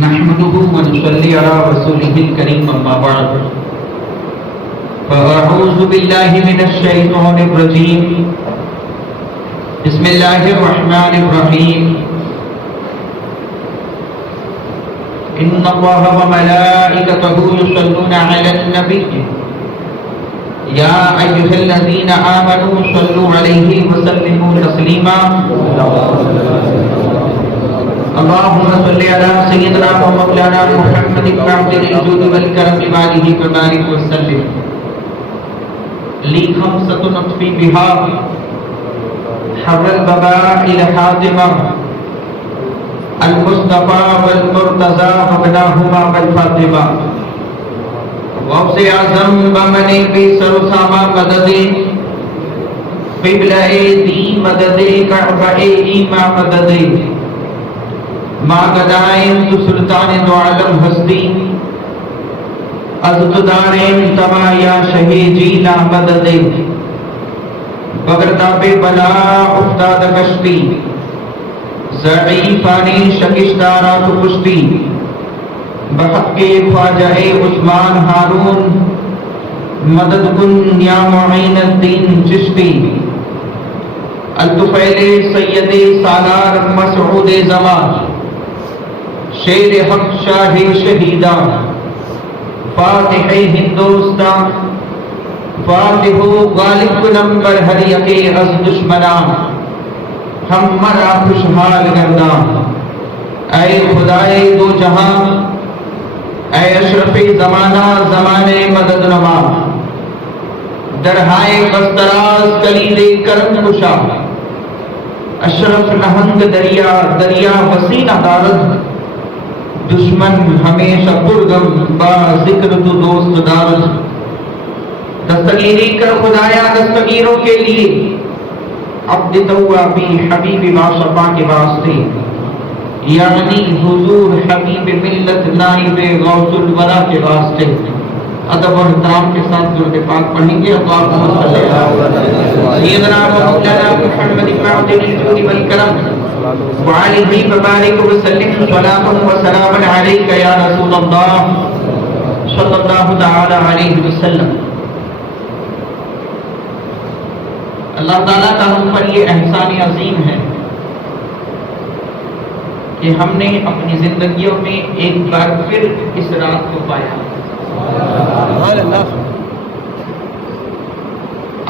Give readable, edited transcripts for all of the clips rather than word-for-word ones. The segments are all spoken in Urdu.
نحمده ونصلي على رسوله الكريم أما بعد فأعوذ بالله من الشيطان الرجيم بسم الله الرحمن الرحيم إن الله وملائكته يصلون على النبي يا أيها الذين آمنوا صلوا عليه وسلموا تسليما اللهم صل على سيدنا ومولانا محمد بن عبد الجود والكرم وآله وبارك وسلم لي خمسة نطفي بها حر البباء الحازمة المصطفى والمرتضى وابناهما والفاطمة غوث اعظم بمن بسر ساما مدد قبلہ دی مدد کعبہ ایما مدد ماغدائن تو سلطان دو عالم ہستی ازددارین تمایا شہی جیلا مدد بغرداب بلا افتاد کشتی ضعیفانی شکشدارات کشتی بحق کے خواجہ عثمان ہارون مدد کن یا معین الدین چشتی الطفیل سید سالار مسعود زمان شیر حق شاہ شہیدہ فاتح ہندوستان فاتح غالب نمبر ہر یکے از دشمنا ہم مرا خوشحال گرداں اے خدائے دو جہاں اے اشرف زمانہ زمانے مدد نما درہائے بستراز کلید کرم کشا اشرف نہنگ دریا دریا وسیلہ دارد دشمن ہمیشہ پرغم با ذکر تو دوست دارد دستگیری کر خدایا دستگیروں کے لیے عبد توابی حبیب باشفا کے واسطے یعنی حضور حبیب ملت نائب غوث الورا کے واسطے ادب اور احترام کے ساتھ درود پاک پڑھیں گے اللہم صلی اللہ سیدنا مولانا محمد بن عبد الجود والکرم وعلیہ وبارک وسلم صلاۃ و سلام علیک یا رسول اللہ صلی اللہ تعالی علیہ وسلم۔ اللہ تعالیٰ کا ہم پر یہ احسان عظیم ہے کہ ہم نے اپنی زندگیوں میں ایک بار پھر اس رات کو پایا۔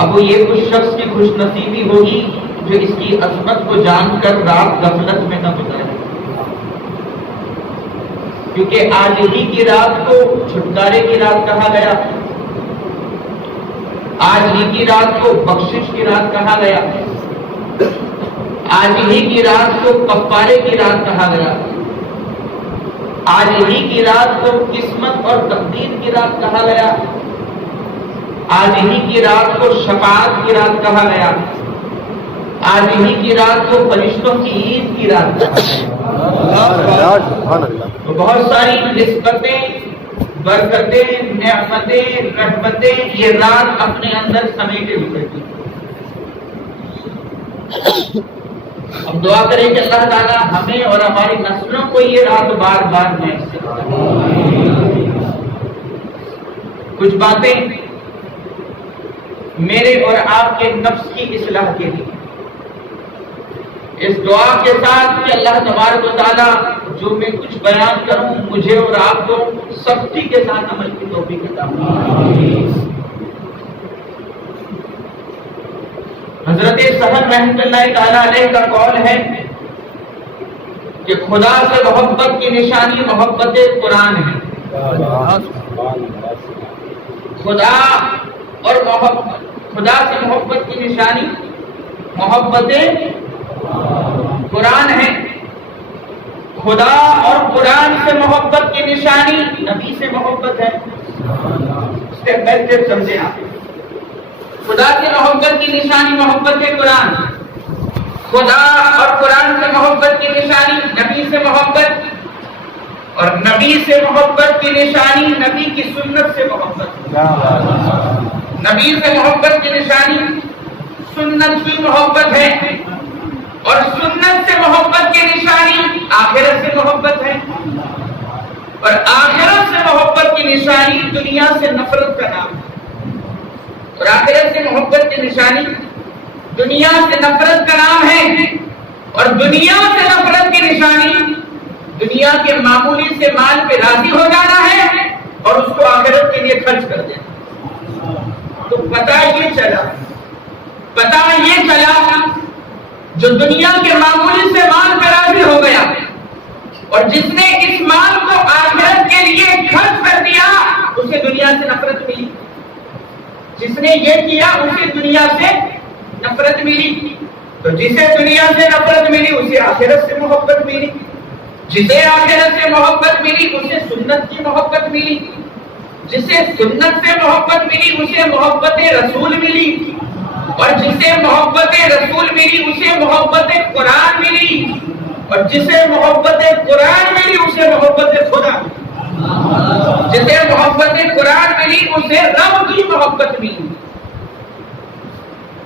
اب یہ کچھ شخص کی خوش نصیبی ہوگی جو اس کی عظمت کو جان کر رات غفلت میں نہ گزارے، کیونکہ آج ہی کی رات کو چھٹکارے کی رات کہا گیا، آج ہی کی رات کو بخشش کی رات کہا گیا، آج ہی کی رات کو کفارے کی رات کہا گیا، آج ہی کی رات کو قسمت اور تقدیر کی رات کہا گیا، آج ہی کی رات کو شفاعت کی رات کہا گیا، آج ہی کی رات کو فرشتوں کی عید کی رات کہا گیا۔ تو بہت ساری نسبتیں، برکتیں، نعمتیں، رحمتیں یہ رات اپنے اندر سمیٹے ہوئے تھی۔ اب دعا کریں کہ اللہ تعالیٰ ہمیں اور ہماری نسلوں کو یہ رات بار بار میسر کرے۔ کچھ باتیں میرے اور آپ کے نفس کی اصلاح کے لیے، اس دعا کے ساتھ کہ اللہ تبارک و تعالیٰ جو میں کچھ بیان کروں مجھے اور آپ کو سختی کے ساتھ عمل کی توفیق عطا فرمائے۔ حضرت سہل رحمۃ اللہ تعالیٰ علیہ کا قول ہے کہ خدا سے محبت کی نشانی محبت قرآن ہے۔ خدا اور خدا سے محبت کی نشانی محبت قرآن ہے۔ خدا اور قرآن سے محبت کی نشانی نبی سے محبت ہے۔ اسٹیپ بائی اسٹیپ سمجھیں آپ۔ خدا سے محبت کی نشانی محبت قرآن، خدا اور قرآن سے محبت کی نشانی نبی سے محبت، اور نبی سے محبت کی نشانی نبی کی سنت سے محبت۔ نبی سے محبت کی نشانی سنت کی محبت ہے، اور سنت سے محبت کی نشانی آخرت سے محبت ہے۔ اور آخرت سے محبت کی نشانی دنیا سے نفرت کا نام ہے. اور آخرت سے محبت کی نشانی دنیا سے نفرت کا نام ہے. اور دنیا سے نفرت کی نشانی دنیا کے معمولی سے مال پہ راضی ہو جانا ہے اور اس کو آخرت کے لیے خرچ کر دینا. تو پتہ یہ چلا جو دنیا کے معمولی سے مال پہ راضی ہو گیا اور جس نے اس مال کو آخرت کے لیے خرچ کر دیا اسے دنیا سے نفرت ملی. جس نے یہ کیا اسے دنیا سے نفرت ملی. تو جسے دنیا سے نفرت ملی اسے آخرت سے محبت ملی. جسے آخرت سے محبت ملی اسے سنت کی محبت ملی. جسے سنت سے محبت ملی اسے محبت رسول ملی. اور جسے محبت رسول ملی اسے محبت قرآن ملی. اور جسے محبت قرآن ملی اسے محبت خدا ملی. جسے محبت قرآن ملی اسے رب کی محبت ملی.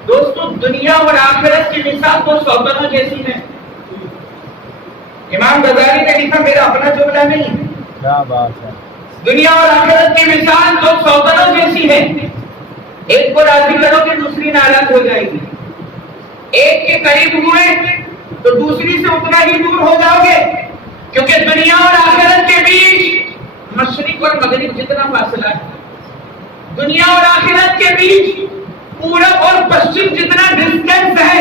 دوستو دنیا اور آخرت کی مثال تو سوتنوں جیسی ہے. امام غزالی نے لکھا میرا اپنا جملہ نہیں. کیا بات ہے. دنیا اور آخرت کی مثال دو سوتنوں جیسی ہے. ایک کو راضی کرو گے دوسری ناراض ہو جائے گی. ایک کے قریب ہوئے تو دوسری سے اتنا ہی دور ہو جاؤ گے. کیونکہ دنیا اور آخرت کے بیچ مشرق اور مغرب جتنا فاصلہ ہے. دنیا اور آخرت کے بیچ پورب اور پشچم جتنا ڈسٹینس ہے.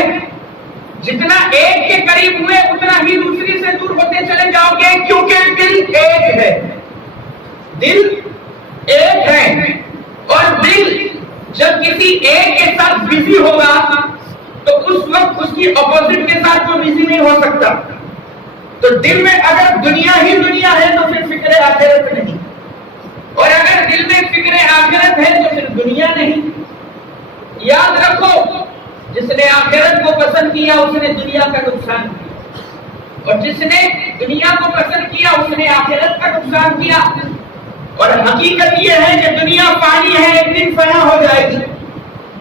جتنا ایک کے قریب ہوئے اتنا ہی دوسری سے دور ہوتے چلے جاؤ گے. کیونکہ دل ایک ہے. دل ایک ہے. اور دل جب کسی ایک کے ساتھ بزی ہوگا تو اس وقت اس کی اپوزٹ کے ساتھ کوئی بزی نہیں ہو سکتا. تو دل میں اگر دنیا ہی دنیا ہے تو پھر فکر آخرت نہیں. اور اگر دل میں فکر آخرت ہے تو پھر دنیا نہیں. یاد رکھو جس نے آخرت کو پسند کیا اس نے دنیا کا نقصان کیا. اور جس نے دنیا کو پسند کیا اس نے آخرت کا نقصان کیا. اور حقیقت یہ ہے کہ دنیا پانی ہے ایک دن فنا ہو جائے گی.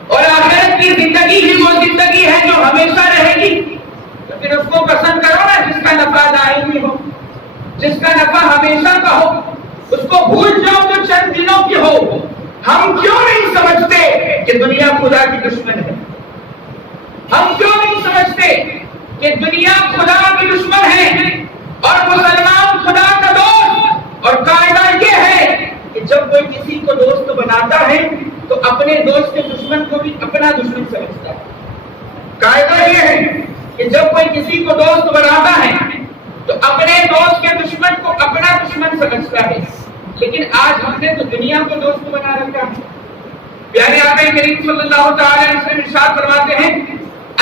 اور آخرت کی زندگی ہی وہ زندگی ہے جو ہمیشہ رہے گی. تو پھر اس کو پسند کرو نا جس کا نفع دائمی ہو, جس کا نفع ہمیشہ کا ہو. اس کو بھول جاؤ جو چند دنوں کی ہو. ہم کیوں نہیں سمجھتے کہ دنیا خدا کی دشمن ہے؟ ہم کیوں نہیں سمجھتے کہ دنیا خدا کی دشمن ہے اور مسلمان خدا کا دوست؟ اور قاعدہ یہ ہے کہ جب کوئی کسی کو دوست بناتا ہے تو اپنے دوست کے دشمن کو بھی اپنا دشمن سمجھتا ہے. قاعدہ یہ ہے کہ جب کوئی کسی کو دوست بناتا ہے تو اپنے دوست کے دشمن کو اپنا دشمن سمجھتا ہے. لیکن آج ہم نے تو دنیا کو دوست بنا رکھا ہے. پیارے آقا کریم صلی اللہ تعالی علیہ وسلم ارشاد فرماتے ہیں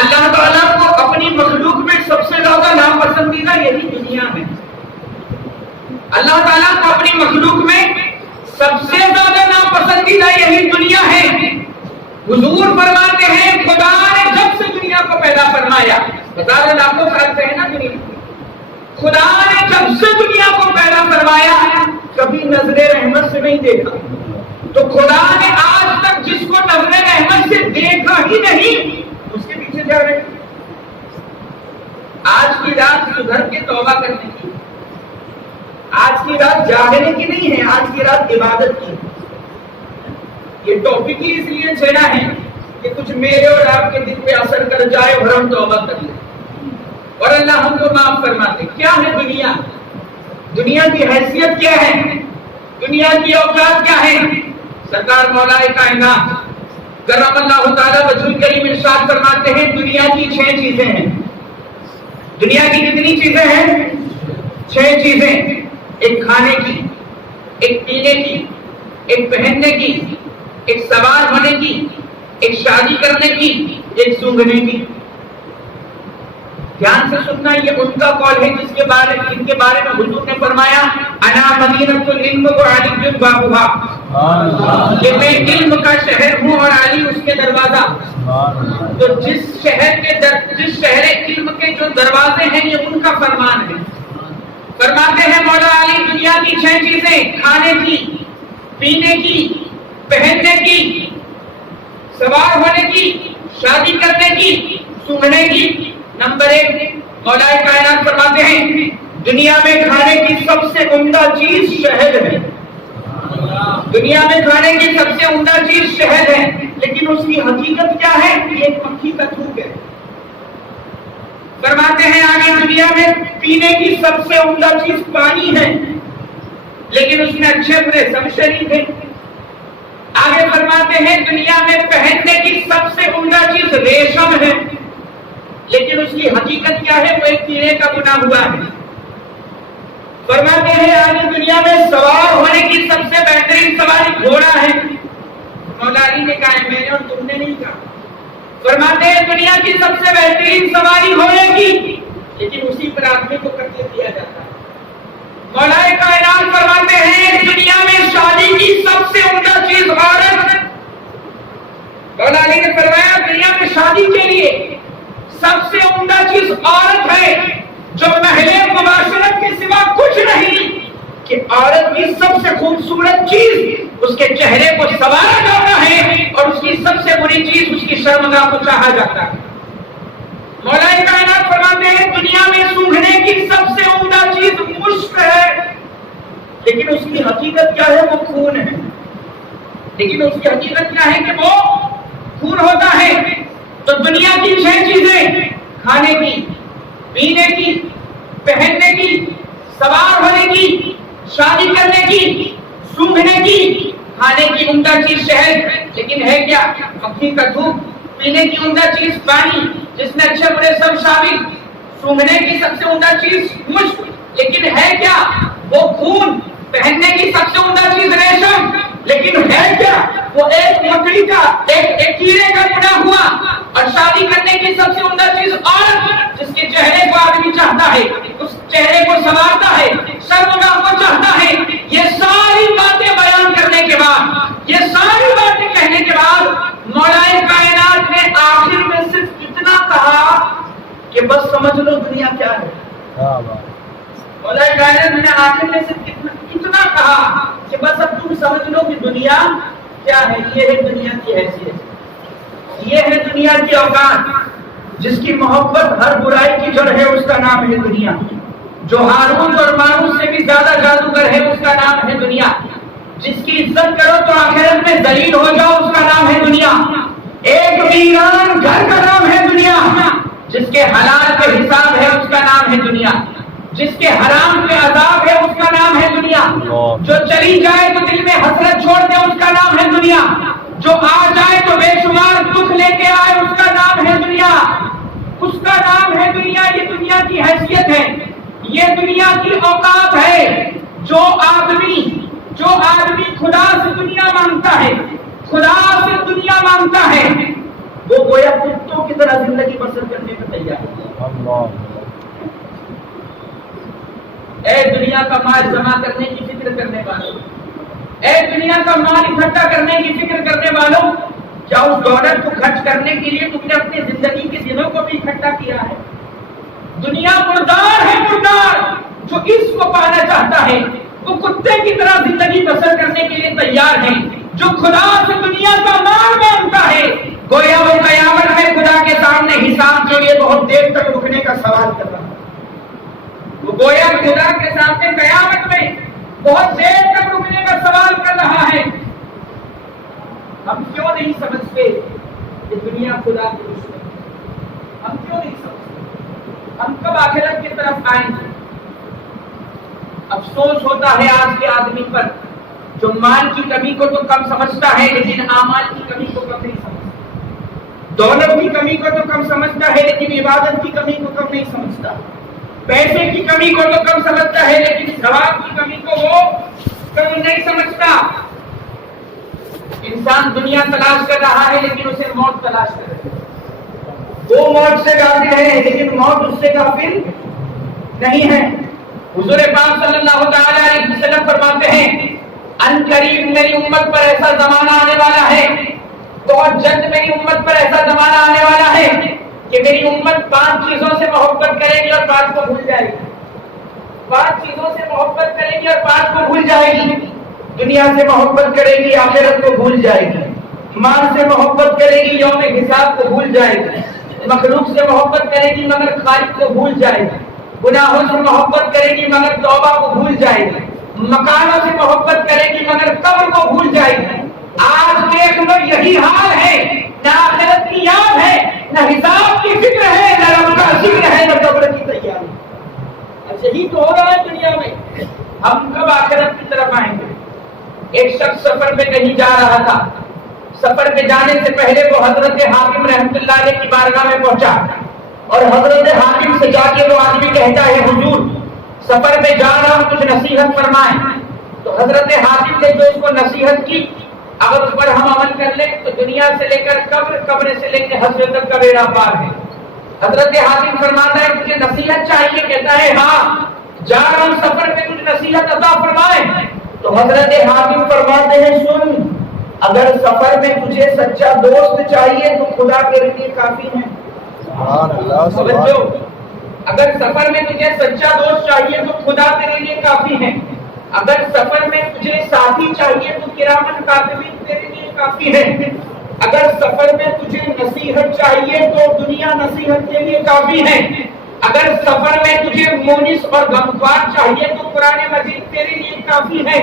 اللہ تعالیٰ کو اپنی مخلوق میں سب سے زیادہ ناپسندیدہ یہی دنیا ہے. اللہ تعالیٰ کو اپنی مخلوق میں سب سے زیادہ ناپسندیدہ یہی دنیا ہے. حضور فرماتے ہیں خدا نے جب سے دنیا کو پیدا فرمایا, بتا دیں آپ کو فرق ہے نا دنیا. خدا نے جب سے دنیا کو پیدا فرمایا کبھی نظر رحمت سے نہیں دیکھا. تو خدا نے آج تک جس کو نظر رحمت سے دیکھا ہی نہیں اس کے پیچھے جا رہے. آج کی رات سدھر کے توبہ کرنے کی, آج کی رات جاگنے کی نہیں ہے, آج کی رات عبادت کی. یہ ٹاپک ہی اس لیے چھیڑا ہے کہ کچھ میرے اور آپ کے دل پہ اثر کر جائے اور ہم توبہ کر لیں اور اللہ ہم کو معاف فرماتے. کیا ہے دنیا؟ دنیا کی حیثیت کیا ہے؟ دنیا کی اوقات کیا ہے؟ سرکار مولا کائنات کرم اللہ تعالیٰ وجہ کریم ارشاد فرماتے ہیں دنیا کی 6 چیزیں ہیں. دنیا کی کتنی چیزیں ہیں؟ 6 چیزیں. ایک کھانے کی, ایک پینے کی, ایک پہننے کی, ایک سوار ہونے کی, ایک شادی کرنے کی, ایک سونگھنے کی. دھیان سے سننا, یہ ان کا قول ہے جس کے بارے ان کے بارے میں حضور نے فرمایا انا مدینۃ العلم وعلی بابھا, کہ میں علم کا شہر ہوں اور علی اس کے دروازہ. تو جس شہر علم کے جو دروازے ہیں یہ ان کا فرمان ہے. فرماتے ہیں مولا علی دنیا کی 6 چیزیں, کھانے کی, پینے کی, پہننے کی, سوار ہونے کی, شادی کرنے کی, سونگھنے کی. نمبر 1 مولا کائنات فرماتے ہیں دنیا میں کھانے کی سب سے عمدہ چیز شہد ہے. دنیا میں کھانے کی سب سے عمدہ چیز شہد ہے، لیکن اس کی حقیقت کیا ہے؟ یہ ایک مکھی کا تھوک ہے. فرماتے ہیں آگے دنیا میں پینے کی سب سے عمدہ چیز پانی ہے، لیکن اس میں اچھے برے سب شریک ہیں. آگے فرماتے ہیں دنیا میں پہننے کی سب سے عمدہ چیز ریشم ہے، لیکن اس کی حقیقت کیا ہے؟ وہ ایک کیڑے کا بنا ہوا ہے. فرماتے ہیں آج دنیا میں سوار ہونے کی سب سے بہترین سواری گھوڑا ہے. مولا علی نے کہا ہے، میں نے اور تم نے نہیں کہا. فرماتے ہیں دنیا کی سب سے بہترین سواری گھوڑے کی، لیکن اسی پر آدمی کو قتل کیا جاتا ہے. مولا کائنات فرماتے ہیں دنیا میں شادی کی سب سے عمدہ چیز عورت. مولا علی نے فرمایا دنیا میں شادی کے لیے سب سے عمدہ چیز عورت ہے، جو محلے مباشرت کے سوا کچھ نہیں، کہ عورت کی سب سے خوبصورت چیز اس کے چہرے کو سنوارا جاتا ہے، اور اس کی سب سے بری چیز اس کی شرمگاہ کو چاہا جاتا ہے. مولا کائنات فرماتے ہیں دنیا میں سونگھنے کی سب سے عمدہ چیز مشک ہے، لیکن اس کی حقیقت کیا ہے؟ وہ خون ہے. لیکن اس کی حقیقت کیا ہے؟ کہ وہ خون ہوتا ہے. تو دنیا کی 6 چیزیں، کھانے کی، پینے کی، پہننے کی، سوار ہونے کی، شادی کرنے کی، سونگھنے کی. کھانے کی عمدہ چیز شہد، لیکن ہے کیا؟ مکھی کا تھوک. پینے کی عمدہ چیز پانی، جس میں اچھے برے سب شامل. سونگھنے کی سب سے عمدہ چیز مشک، لیکن ہے کیا؟ وہ خون. پہننے کی سب سے عمدہ چیز ریشم، لیکن ہے کیا؟ وہ ایک مکڑی کا، ایک کیڑے کا بنا ہوا. اور شادی کرنے کی سب سے عمدہ چیز عورت، جس کے چہرے کو آدمی چاہتا ہے، اس چہرے کو سنوارتا ہے، شرمگاہ کو چاہتا ہے. یہ ساری باتیں بیان کرنے کے بعد، یہ ساری باتیں کہنے کے بعد مولا کائنات نے آخر میں صرف اتنا کہا کہ بس سمجھ لو دنیا کیا ہے. مولا کائنات نے آخر میں صرف اتنا کہا کہ بس اب تم سمجھ لو کہ دنیا کیا ہے. یہ ہے دنیا کی حیثیت، یہ ہے دنیا کی اوقات. جس کی محبت ہر برائی کی جڑ ہے اس کا نام ہے دنیا. جو ہاروت اور ماروت سے بھی زیادہ جادوگر ہے اس کا نام ہے دنیا. جس کی عزت کرو تو آخرت میں ذلیل ہو جاؤ اس کا نام ہے دنیا. ایک ویران گھر کا نام ہے دنیا. جس کے حلال پہ حساب ہے اس کا نام ہے دنیا. جس کے حرام پہ عذاب ہے اس کا نام ہے دنیا. جو چلی جائے تو دل میں حسرت چھوڑ دے اس کا نام ہے دنیا. جو آ جائے تو بے شمار دکھ لے کے آئے اس کا نام ہے دنیا. اس کا نام ہے دنیا. یہ دنیا کی حیثیت ہے، یہ دنیا کی اوقات ہے. جو آدمی خدا سے دنیا مانگتا ہے، خدا سے دنیا مانگتا ہے، وہ گویا کتوں کی طرح زندگی بسر کرنے میں تیار ہے. اے دنیا کا مال جمع کرنے کی فکر کرنے والوں، اے دنیا کا مال اکٹھا کرنے کی فکر کرنے والوں، کیا اس دولت کو خرچ کرنے کے لیے تم نے اپنی زندگی کے دنوں کو بھی اکٹھا کیا ہے؟ دنیا مردار ہے، مردار. جو اس کو پانا چاہتا ہے وہ کتے کی طرح زندگی بسر کرنے کے لیے تیار ہے. جو خدا سے دنیا کا مال مانگتا ہے گویا وہ قیامت میں خدا کے سامنے حساب کے لیے بہت دیر تک رکنے کا سوال کر رہا ہے. وہ گویا خدا کے سامنے قیامت میں بہت دیر تک رکنے کا سوال کر رہا ہے. ہم کیوں نہیں سمجھتے کہ دنیا خدا کی دشمن ہے؟ ہم کیوں نہیں سمجھتے؟ ہم کب آخرت کی طرف آئیں گے؟ افسوس ہوتا ہے آج کے آدمی پر جو مال کی کمی کو تو کم سمجھتا ہے لیکن اعمال کی کمی کو کم نہیں سمجھتا. دولت کی کمی کو تو کم سمجھتا ہے لیکن عبادت کی کمی کو کم نہیں سمجھتا. پیسے کی کمی کو تو کم سمجھتا ہے لیکن ثواب کی کمی کو وہ کم نہیں سمجھتا. انسان دنیا تلاش کر رہا ہے لیکن اسے موت تلاش کر رہا ہے. وہ موت سے غافل ہے لیکن موت اس سے غافل نہیں ہے. حضور پاک صلی اللہ تعالی علیہ وسلم فرماتے ہیں ان قریب میری امت پر ایسا زمانہ آنے والا ہے، بہت جلد میری امت پر ایسا زمانہ آنے والا ہے کہ میری امت 5 چیزوں سے محبت کرے گی اور 5 کو بھول جائے گی. 5 چیزوں سے محبت کرے گی اور 5 کو بھول جائے گی. دنیا سے محبت کرے گی، آخرت کو بھول جائے گی. مال سے محبت کرے گی، یوم حساب کو بھول جائے گی. مخلوق سے محبت کرے گی مگر خالق کو بھول جائے گی. گناہوں سے محبت کرے گی مگر توبہ کو بھول جائے گی، مکانوں سے محبت کرے گی مگر قبر کو بھول جائے گی۔ آج دیکھ لو یہی حال ہے، نہ آخرت کی یاد ہے، نہ حساب کی فکر ہے، نہ رب کا ذکر ہے، نہ قبر کی تیاری۔ اچھا یہی تو ہو رہا ہے دنیا میں، ہم کب آخرت کی طرف آئیں گے؟ ایک شخص سفر پہ کہیں جا رہا تھا، سفر پہ جانے سے پہلے وہ حضرت حاکم رحمۃ اللہ علیہ کی بارگاہ میں پہنچا اور حضرت حاکم سے جا کے وہ آدمی کہتا ہے حضور سفر پہ جا رہا ہوں کچھ نصیحت فرمائیں۔ تو حضرت حاکم نے جو اس کو نصیحت کی، اگر اس پر ہم عمل کر لیں تو دنیا سے لے کر قبر، قبر سے لے کے حشر تک کا بیڑا پار ہے۔ حضرت حاکم فرماتا ہے مجھے نصیحت چاہیے، کہتا ہے ہاں جا رہا ہوں سفر پہ کچھ نصیحت عطا فرمائیں۔ تو حضرت حاکم فرماتے ہیں سن، اگر سفر میں تجھے سچا دوست چاہیے تو خدا تیرے لیے کافی ہے۔ سمجھو، اگر سفر میں تجھے سچا دوست چاہیے تو خدا تیرے لیے کافی ہے، اگر سفر میں تجھے ساتھی چاہیے تو کرامن کاتبین تیرے لیے کافی ہے، اگر سفر میں تجھے نصیحت چاہیے تو دنیا نصیحت کے لیے کافی ہے، اگر سفر میں تجھے مونس اور غمخوار چاہیے تو قرآن مجید تیرے لیے کافی ہے،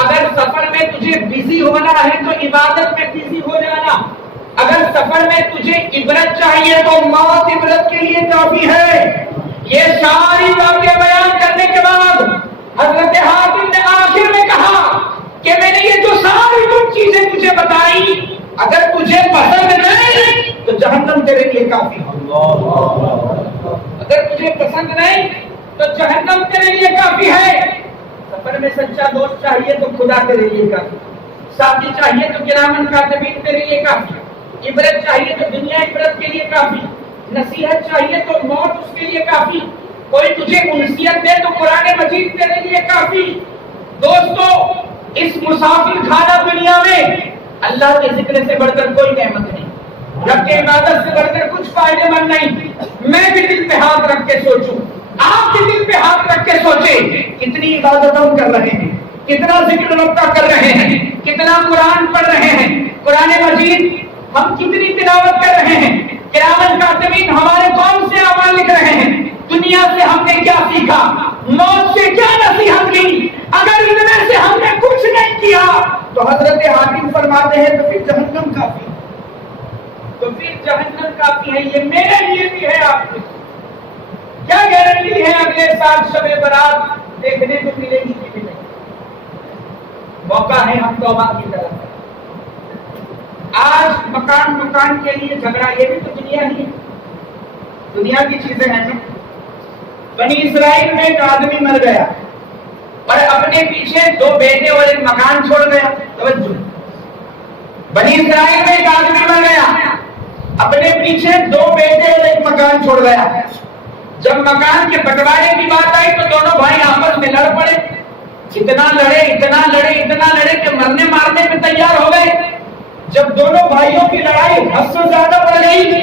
اگر سفر میں تجھے بزی ہونا ہے تو عبادت میں بزی ہو جانا، اگر سفر میں تجھے عبرت چاہیے تو موت عبرت کے لیے کافی ہے۔ یہ ساری باتیں بیان کرنے کے بعد حضرت حاکم نے آخر میں کہا کہ میں نے یہ جو ساری کچھ چیزیں تجھے بتائی، اگر تجھے پسند نہیں تو جہنم تیرے لیے کافی ہے، اگر تجھے پسند نہیں تو جہنم تیرے لیے کافی ہے۔ سفر میں سچا دوست چاہیے تو خدا تیرے لیے کافی، ساتھی چاہیے تو کرامن کاتبین تیرے لیے کافی، عبرت چاہیے تو دنیا عبرت کے لیے کافی، نصیحت چاہیے تو موت اس کے لیے کافی، کوئی تجھے انسیت دے تو قرآن مجید تیرے لیے کافی۔ دوستو اس مسافر خانہ دنیا میں اللہ کے ذکر سے بڑھ کر کوئی نعمت نہیں، رب کے عبادت سے بڑھ کر کچھ فائدے مند نہیں۔ میں بھی دل پہ ہاتھ رکھ کے سوچوں، آپ کے دل پہ ہاتھ رکھ کے سوچیں کتنی عبادت ہم کر رہے ہیں، کتنا ذکر رب کا کر رہے ہیں، کتنا قرآن پڑھ رہے ہیں، قرآن مجید ہم کتنی تلاوت کر رہے ہیں، کرامن کاتبین ہمارے کون سے اعمال لکھ رہے ہیں، دنیا سے ہم نے کیا سیکھا، موت سے کیا نصیحت لی۔ اگر ان میں سے ہم نے کچھ نہیں کیا تو حضرت حاکم فرماتے ہیں تو پھر جہنم کافی، تو پھر جہنم کافی ہے۔ یہ میرے لیے بھی ہے، آپ کے کیا گارنٹی ہے اگلے سال شب برات دیکھنے کو ملے گی کہ نہیں؟ موقع ہے ہم توبہ کی طرف۔ آج مکان کے لیے جھگڑا، یہ بھی تو دنیا ہی ہے، دنیا کی چیزیں ہیں۔ بنی اسرائیل میں ایک آدمی مر گیا اور اپنے پیچھے 2 بیٹے اور ایک مکان چھوڑ گیا۔ توجہ، بنی اسرائیل میں ایک آدمی مر گیا، اپنے پیچھے 2 بیٹے اور ایک مکان چھوڑ گیا۔ جب مکان کے بٹوارے کی بات آئی تو دونوں بھائی آپس میں لڑ پڑے، اتنا لڑے کہ مرنے مارنے میں تیار ہو گئے۔ جب دونوں بھائیوں کی لڑائی حد سے زیادہ بڑھ گئی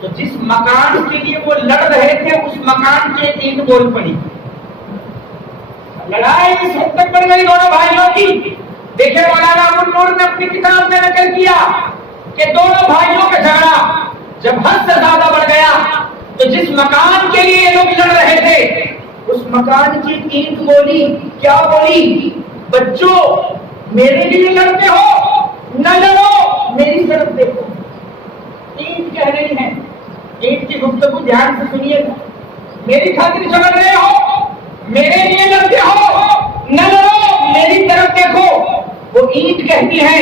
تو جس مکان کے لیے وہ لڑ رہے تھے اس مکان کی اینٹ بول پڑی۔ لڑائی اس حد تک بڑھ گئی دونوں بھائیوں کی۔ دیکھیں مولانا ابو نور نے اپنی کتاب میں نقل کیا کہ دونوں بھائیوں کا جھگڑا جب حد سے زیادہ بڑھ گیا تو جس مکان کے لیے لوگ لڑ رہے تھے اس مکان کی اینٹ بولی، کیا بولی؟ بچوں میرے لیے لڑتے ہو، نہ لڑو، میری طرف دیکھو۔ اینٹ کہہ رہی ہے، اینٹ کی گفتگو دھیان سے سنیے گا، میری خاطر جھگڑ رہے ہو، میرے لیے لڑتے ہو، نہ لڑو، میری طرف دیکھو۔ وہ اینٹ کہتی ہے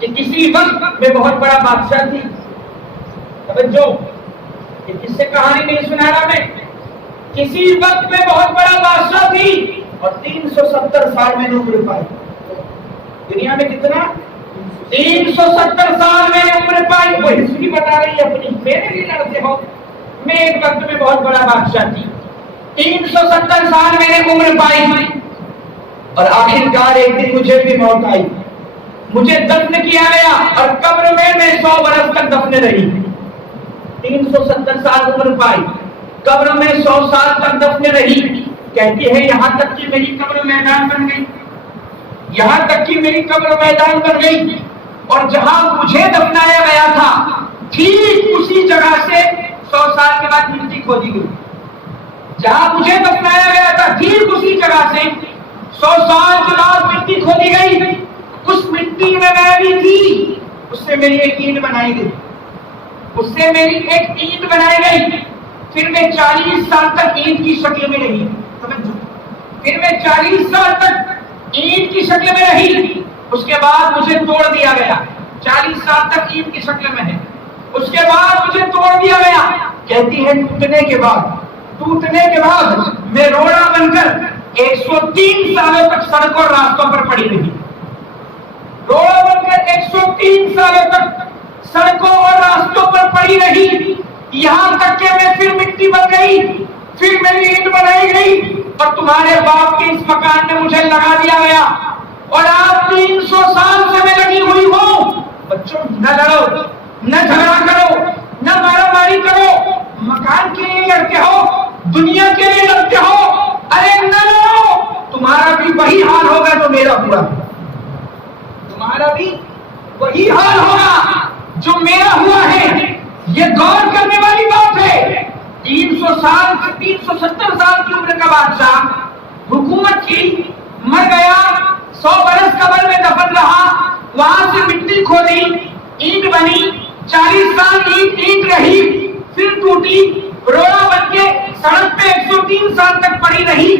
کہ کسی وقت میں بہت بڑا بادشاہ تھی۔ توجہ، یہ کس سے کہانی نہیں سنا رہا میں، کسی وقت میں بہت بڑا بادشاہ تھی اور 370 سال میں نے عمر پائی۔ دنیا میں کتنا؟ 370 سال میں نے عمر پائی۔ وہ ہسٹری بتا رہی ہے اپنی، میرے لیے لڑتے ہو، میں ایک وقت میں بہت بڑا بادشاہ تھی، 370 سال میں نے عمر پائی اور آخر کار ایک دن مجھے بھی موت آئی، مجھے دفن کیا گیا اور قبر میں 100 برس تک دفن رہی۔ 370 سال عمر پائی، قبر میں 100 سال تک دفن رہی۔ کہتی ہے یہاں تک کہ میری قبر میدان بن گئی، یہاں تک کہ میری قبر میدان بن گئی، اور جہاں مجھے دفنایا گیا تھا ٹھیک اسی جگہ سے 100 سال کے بعد مٹی کھودی گئی۔ جہاں مجھے بتایا گیا تھا ٹھیک اسی جگہ سے 100 سال کے بعد مٹی کھودی گئی، اس مٹی میں بھی تھی، اس سے میری ایک اینٹ بنائی گئی، اس سے میری ایک اینٹ بنائی گئی، پھر میں 40 سال تک اینٹ کی شکل میں رہی، پھر میں 40 سال تک اینٹ کی شکل میں رہی، اس کے بعد مجھے توڑ دیا گیا، 40 سال تک اینٹ کی شکل میں ہے، اس کے بعد مجھے توڑ دیا گیا، کہتی ہے ٹوٹنے کے بعد میں روڑا بن کر 103 سالوں تک سڑکوں اور راستوں پر پڑی رہی، روڑا بن کر 103 سالوں تک سڑکوں اور راستوں پر پڑی رہی، یہاں تک کہ میں پھر مٹی بن گئی، پھر میری اینٹ بنائی گئی، اور تمہارے باپ کے اس مکان میں مجھے لگا دیا گیا، اور آپ 300 سال سے میں لگی ہوئی ہوں۔ بچوں نہ لڑو، نہ جھگڑا کرو، نہ مارا ماری کرو، مکان کے لیے لڑتے ہو، دنیا کے لیے لڑتے ہو، ارے نہ لڑو، تمہارا بھی وہی حال ہوگا جو میرا ہوا، تمہارا بھی وہی حال ہوگا جو میرا ہوا ہے۔ یہ غور کرنے والی بات ہے۔ 370 سال کی عمر کا بادشاہ حکومت کی، مر گیا، 100 برس قبر میں دفن رہا، وہاں سے مٹی کھودی، اینٹ بنی، 40 سال اینٹ رہی، پھر ٹوٹی، روڑا بن کے سڑک پہ 103 سال تک پڑی رہی،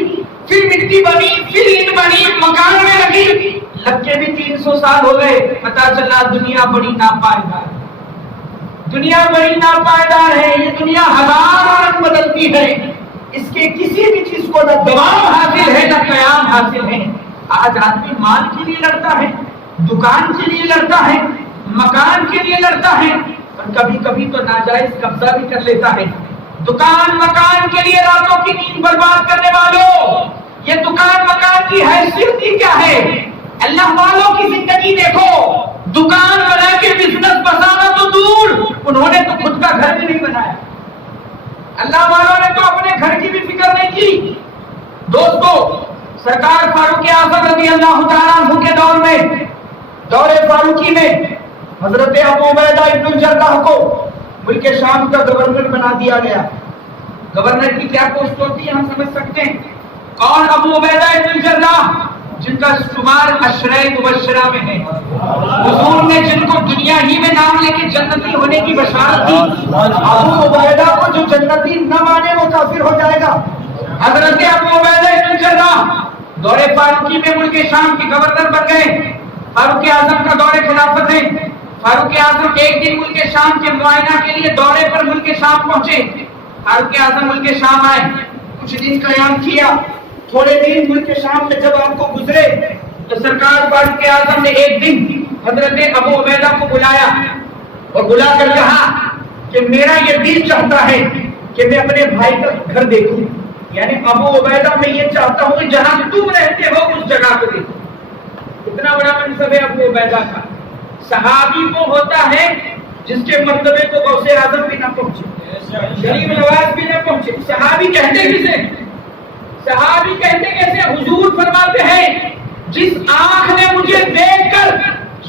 پھر مٹی بنی، پھر اینٹ بنی، مکان میں لگی، لگ کے بھی 300 سال ہو گئے، پتا چلا دنیا بڑی ناپائیدار، دنیا بڑی ناپائیدار ہے، یہ دنیا ہزار رنگ بدلتی ہے، اس کے کسی بھی چیز کو نہ دوام حاصل ہے نہ قیام حاصل ہے۔ آج آدمی مال کے لیے لڑتا ہے، دکان کے لیے لڑتا ہے، مکان کے لیے لڑتا ہے، اور کبھی کبھی تو ناجائز قبضہ بھی کر لیتا ہے۔ دکان مکان کے لیے راتوں کی نیند برباد کرنے والوں، یہ دکان مکان کی حیثیت ہی کیا ہے؟ اللہ والوں کی زندگی دیکھو، دکان بنا کے بزنس بسانا تو دور، انہوں نے تو خود کا گھر بھی نہیں بنایا، اللہ والوں نے تو اپنے گھر کی بھی فکر نہیں کی۔ دوستو، سرکار فاروق اعظم رضی اللہ تعالیٰ عنہ کے دور میں، دور فاروقی میں، حضرت ابو عبیدہ ابن الجراح کو ملک شام کا گورنر بنا دیا گیا۔ گورنر کی کیا پوسٹ ہوتی ہے ہم سمجھ سکتے ہیں، کون؟ ابو عبیدہ ابن الجراح، جن کا شمار عشرہ مبشرہ میں ہے، حضور نے جن کو دنیا ہی میں نام لے کے جنتی ہونے کی بشارت دی، ابو عبیدہ کو جو جنتی نہ مانے وہ کافر ہو جائے گا۔ حضرت ابو عبیدہ ابن الجراح دور فاروقی میں ملک شام کے گورنر بن گئے، فاروق اعظم کا دور خلافت ہے۔ فاروق اعظم ایک دن ملک شام کے معائنہ کے لیے دورے پر ملک شام پہنچے، فاروق اعظم ملک شام آئے، کچھ دن قیام کیا، تھوڑے دن ملک شام میں جب آپ کو گزرے تو سرکار فاروق اعظم نے ایک دن حضرت ابو عبیدہ کو بلایا اور بلا کر کہا کہ میرا یہ دل چاہتا ہے کہ میں اپنے بھائی کا گھر دیکھوں، یعنی ابو عبیدہ میں یہ چاہتا ہوں کہ جہاں تم رہتے ہو اس جگہ کو دیکھو۔ اتنا بڑا منصب ہے ابو عبیدہ کا۔ صحابی وہ ہوتا ہے جس کے مرتبے کو غوث اعظم بھی نہ پہنچے، غریب نواز بھی نہ پہنچے۔ صحابی کہتے کسے؟ صحابی کہتے کیسے؟ حضور فرماتے ہیں جس آنکھ نے مجھے دیکھ کر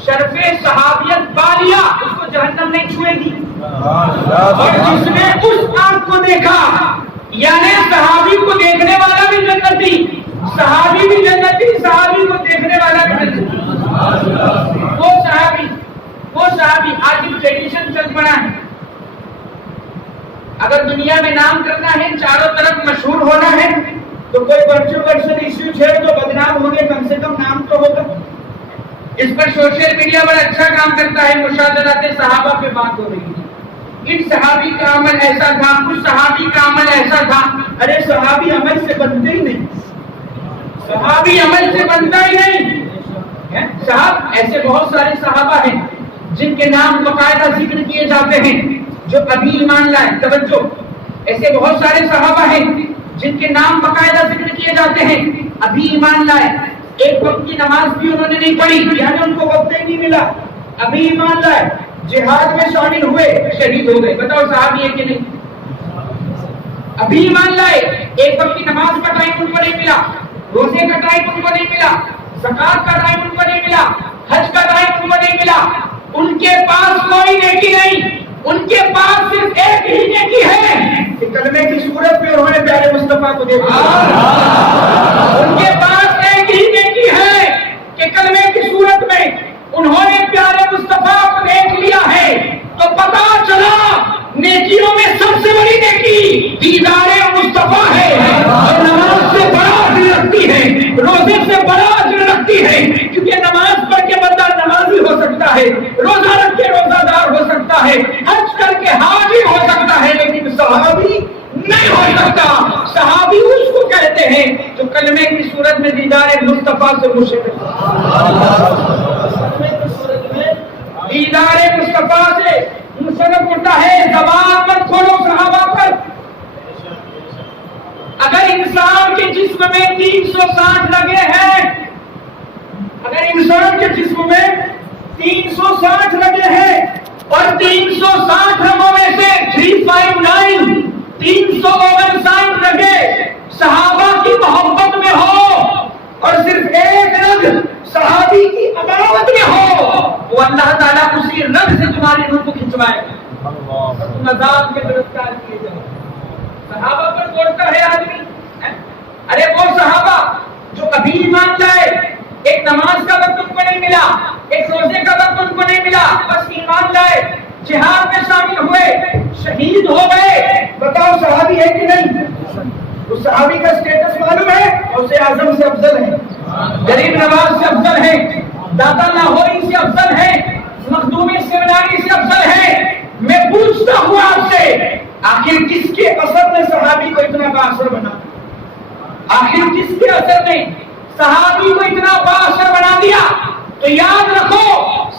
شرف صحابیت پا لیا اس کو جہنم نہیں چھوئے گی، اور جس نے اس آنکھ کو دیکھا، یعنی صحابی کو دیکھنے والا بھی جنتی، صحابی بھی جنتی، صحابی کو دیکھنے والا بھی جنتی۔ وہ صحابی آج بھی ٹریڈیشن چل پڑا ہے، اگر دنیا میں نام کرنا ہے، چاروں طرف مشہور ہونا ہے تو کوئی کنٹروورشل ایشو چھیڑ تو بدنام ہونے، کم سے کم نام تو ہوگا۔ اس پر سوشل میڈیا بڑا اچھا کام کرتا ہے، مشاہدات صحابہ پہ بات ہو رہی ہے، ان صحابی کا عمل ایسا تھا، اس صحابی کا عمل ایسا تھا۔ ارے صحابی عمل سے بنتے ہی نہیں، صحابی عمل سے بنتا ہی نہیں۔ صاحب ایسے بہت سارے صحابہ ہیں جن کے نام باقاعدہ ذکر کیے جاتے ہیں جو ابھی ایمان لائے۔ توجہ، ایسے بہت سارے صحابہ ہیں جن کے نام باقاعدہ ذکر کیے جاتے ہیں، ابھی ایمان لائے، ایک وقت کی نماز بھی انہوں نے نہیں پڑھی، یعنی ان کو وقت ہی نہیں ملا، ابھی ایمان لائے، جہاد میں شامل ہوئے، شہید ہو گئے۔ بتاؤ صحابی ہے کہ نہیں؟ ابھی ایمان لائے، ایک وقت کی نماز کا ٹائم ان کو نہیں ملا، روزے کا ٹائم ان کو نہیں ملا، زکات کا ٹائم ان کو نہیں ملا، حج کا ٹائم ان کو نہیں ملا، ان کے پاس کوئی نیکی نہیں، ان کے پاس صرف ایک ہی نیکی ہے کہ کلمے کی صورت میں انہوں نے پیارے مصطفیٰ دیکھ ان کے پاس ایک ہی نیکی ہے کہ کلمے کی صورت میں انہوں نے پیارے مصطفیٰ کو دیکھ لیا ہے تو پتا چلا نیکیوں میں سب سے بڑی نیکی دیدار مصطفیٰ ہے، اور نماز سے بڑا اجر رکھتی ہے، روزے سے بڑا اجر رکھتی ہے، کیونکہ نماز پڑھ کے بندہ نمازی ہو سکتا ہے، روزہ رکھ کے روزہ دار ہو سکتا ہے، حج کر کے حاجی ہو سکتا ہے، لیکن صحابی نہیں ہو سکتا۔ صحابی اس کو کہتے ہیں جو کلمے کی صورت میں دیدار مصطفیٰ سے مشرف دیدار مصطفیٰ سے مشرف ہوتا ہے۔ زبان مت کھولو صحابہ پر۔ اگر انسان کے جسم میں 360 لگے ہیں، اگر انسان کے جسم میں 360 لگے ہیں اور 360 رگوں میں سے 359 لگے صحابہ کی محبت میں ہو اور صرف ایک رگ صحابی کی عداوت میں ہو، وہ اللہ تعالیٰ اسی رگ سے تمہاری روح کو کھنچوائے گا اور تم عذاب کے گرفتار کیے جاؤ۔ صحابہ پر بولتا ہے آدمی، ارے وہ صحابہ جو کبھی ایمان لائے، ایک نماز کا وقت ان کو نہیں ملا، ایک روزے کا وقت ان کو نہیں ملا، بس ایمان لائے، جہاد میں شامل ہوئے، شہید ہو گئے، بتاؤ صحابی ہے کہ نہیں؟ اس صحابی کا سٹیٹس معلوم ہے؟ غوث اعظم سے افضل ہے، غریب نواز سے افضل ہے، داتا لاہوری سے افضل ہے، مخدومی سیمیناری سے افضل ہے۔ میں پوچھتا ہوں آپ سے، آخر کس کے اثر نے صحابی کو اتنا بااثر بنا؟ آخر کس کے اثر نے صحابی کو اتنا بااثر بنا دیا؟ تو یاد رکھو،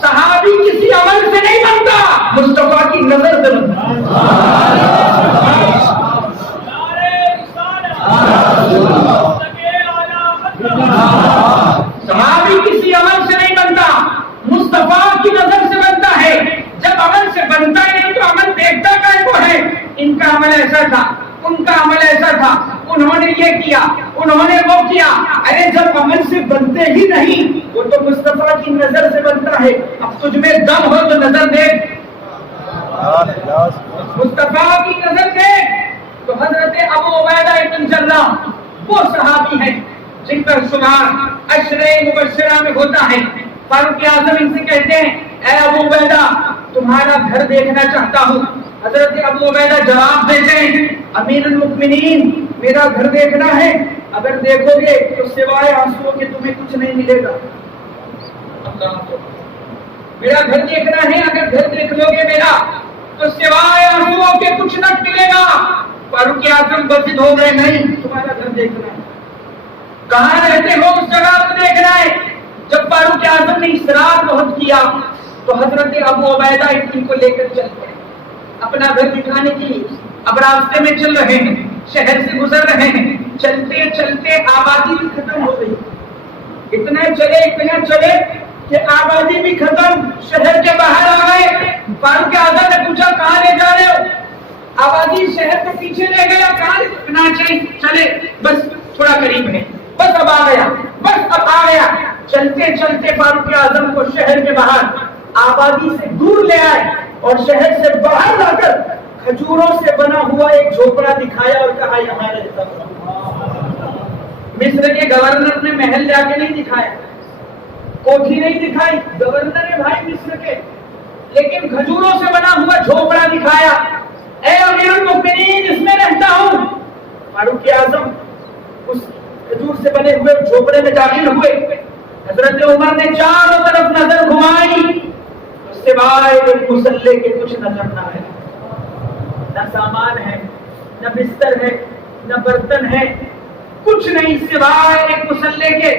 صحابی کسی عمل سے نہیں بنتا، مصطفیٰ کی نظر سے بنتا۔ صحابی کسی عمل سے نہیں بنتا، مصطفیٰ کی نظر سے بنتا ہے۔ جب عمل سے بنتا ہی نہیں تو عمل دیکھتا کائیں کو ہے؟ ان کا عمل ایسا تھا، ان کا عمل ایسا تھا، انہوں نے یہ کیا، انہوں نے وہ کیا۔ ارے جب عمل سے بنتے ہی نہیں، وہ تو مصطفیٰ کی نظر سے بنتا ہے۔ اب تجھ میں دم ہو تو نظر دیکھ، مصطفیٰ کی نظر دیکھ۔ تو حضرت ابو عبیدہ بن جراح وہ صحابی ہیں جن پر شمار عشرے مبشرہ میں ہوتا ہے۔ فاروق اعظم ان سے کہتے ہیں، اے ابو عبیدہ تمہارا گھر دیکھنا چاہتا ہوں۔ حضرت ابو عبیدہ جواب دیتے ہیں، امیر المؤمنین میرا گھر دیکھنا ہے، اگر دیکھو گے تو سوائے آنسوؤں کے تمہیں کچھ نہیں ملے گا۔ میرا گھر دیکھنا ہے، اگر گھر دیکھ لو گے میرا تو سوائے آنسوؤں کے کچھ نہ ملے گا۔ فاروق اعظم بضد ہو گئے، نہیں تمہارا گھر دیکھنا ہے، کہاں رہتے ہو اس جگہ کو دیکھنا ہے۔ جب فاروق اعظم نے اصرار بہت کیا تو حضرت ابو عبیدہ ان کو لے کر چل پڑے اپنا گھر دکھانے کے لیے۔ اب راستے میں چل رہے ہیں، شہر سے گزر رہے ہیں، چلتے چلتے آبادی بھی ختم ہو گئی۔ اتنے چلے کہ آبادی بھی ختم، شہر کے باہر آ گئے۔ فاروق اعظم نے پوچھا کہاں لے جا رہے ہو؟ آبادی شہر کے پیچھے لے گیا، کہاں اتنا چلے بس تھوڑا قریب ہے، بس اب آ گیا، بس اب آ گیا۔ چلتے چلتے فاروق اعظم کو شہر کے باہر آبادی سے دور لے آئے اور شہر سے باہر لا کر کھجوروں سے بنا ہوا ایک جھوپڑا دکھایا اور کہا یہاں رہتا ہوں۔ مصر کے گورنر نے محل جا کے نہیں دکھایا، کوٹھی نہیں دکھائی، گورنر ہے بھائی مصر کے، لیکن کھجوروں سے بنا ہوا جھوپڑا دکھایا۔ اے امیر المؤمنین اس میں رہتا ہوں۔ فاروق اعظم اس کھجور سے بنے ہوئے جھوپڑے میں داخل ہوئے۔ حضرت عمر نے چاروں طرف نظر گھمائی، سوائے ایک مسلح کے کچھ نظر نہ ہے، نہ سامان ہے، نہ بستر ہے، نہ برتن ہے، کچھ نہیں سوائے ایک مسلح کے۔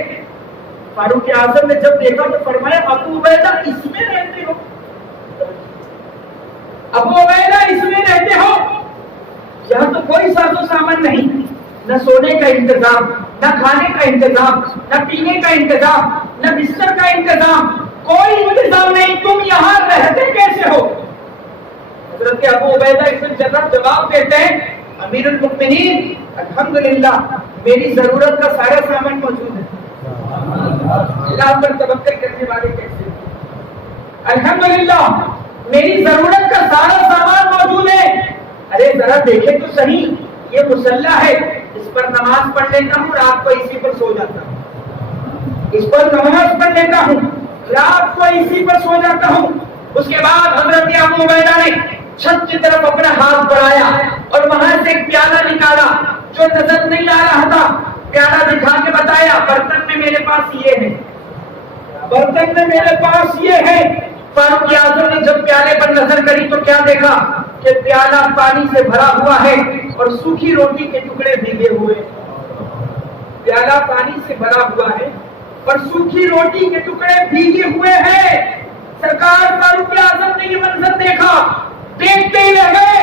فاروق اعظم نے جب دیکھا تو فرمایا ابو عبیدہ اس میں رہتے ہو؟ ابو عبیدہ اس میں رہتے ہو؟ یہاں تو کوئی ساز و سامان نہیں، نہ سونے کا انتظام، نہ کھانے کا انتظام، نہ پینے کا انتظام، نہ بستر کا انتظام، کوئی انتظام نہیں، تم یہاں رہتے کیسے ہو؟ حضرت ابو عبیدہ بن جراح جواب دیتے ہیں، امیر المؤمنین الحمدللہ میری ضرورت کا سارا سامان موجود ہے۔ اللہ پر توکل کرنے والے کیسے؟ الحمدللہ میری ضرورت کا سارا سامان موجود ہے۔ ارے ذرا دیکھیں تو صحیح، یہ مسلح ہے، اس پر نماز پڑھ لیتا ہوں، رات کو اسی پر سو جاتا ہوں، اس پر نماز پڑھ لیتا ہوں، رات کو اسی پر سو جاتا ہوں۔ اس کے بعد حضرت ابو عبیدہ نے چھت کی طرف اپنا ہاتھ بڑھایا اور وہاں سے ایک پیالہ نکالا جو نظر نہیں آ رہا تھا، پیالہ دکھا کے بتایا برتن میں میرے پاس یہ ہے، برتن میں میرے پاس یہ ہے۔ فاروق اعظم نے جب پیالے پر نظر کری تو کیا دیکھا کہ پیالہ پانی سے بھرا ہوا ہے اور سوکھی روٹی کے ٹکڑے بھیگے ہوئے، پیالہ پانی سے بھرا ہوا ہے اور سوکھی روٹی کے ٹکڑے بھیگے ہوئے ہیں۔ سرکار فاروق اعظم نے یہ منظر دیکھا، دیکھتے ہی رہ گئے۔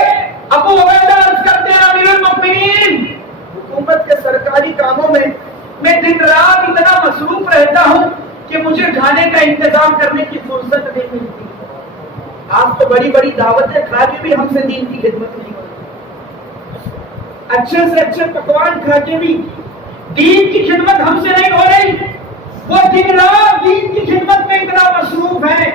ابو عبیدہ عرض کرتے ہیں امیر المؤمنین، حکومت کے سرکاری کاموں میں دن رات اتنا مصروف رہتا ہوں کہ مجھے کھانے کا انتظام کرنے کی فرصت نہیں ملتی۔ آپ تو بڑی بڑی دعوتیں کھا کے بھی ہم سے دین کی خدمت نہیں ہوتی، اچھے سے اچھے پکوان کھا کے بھی دین کی خدمت ہم سے نہیں ہو رہی۔ وہ دن رات دین کی خدمت میں اتنا مصروف ہے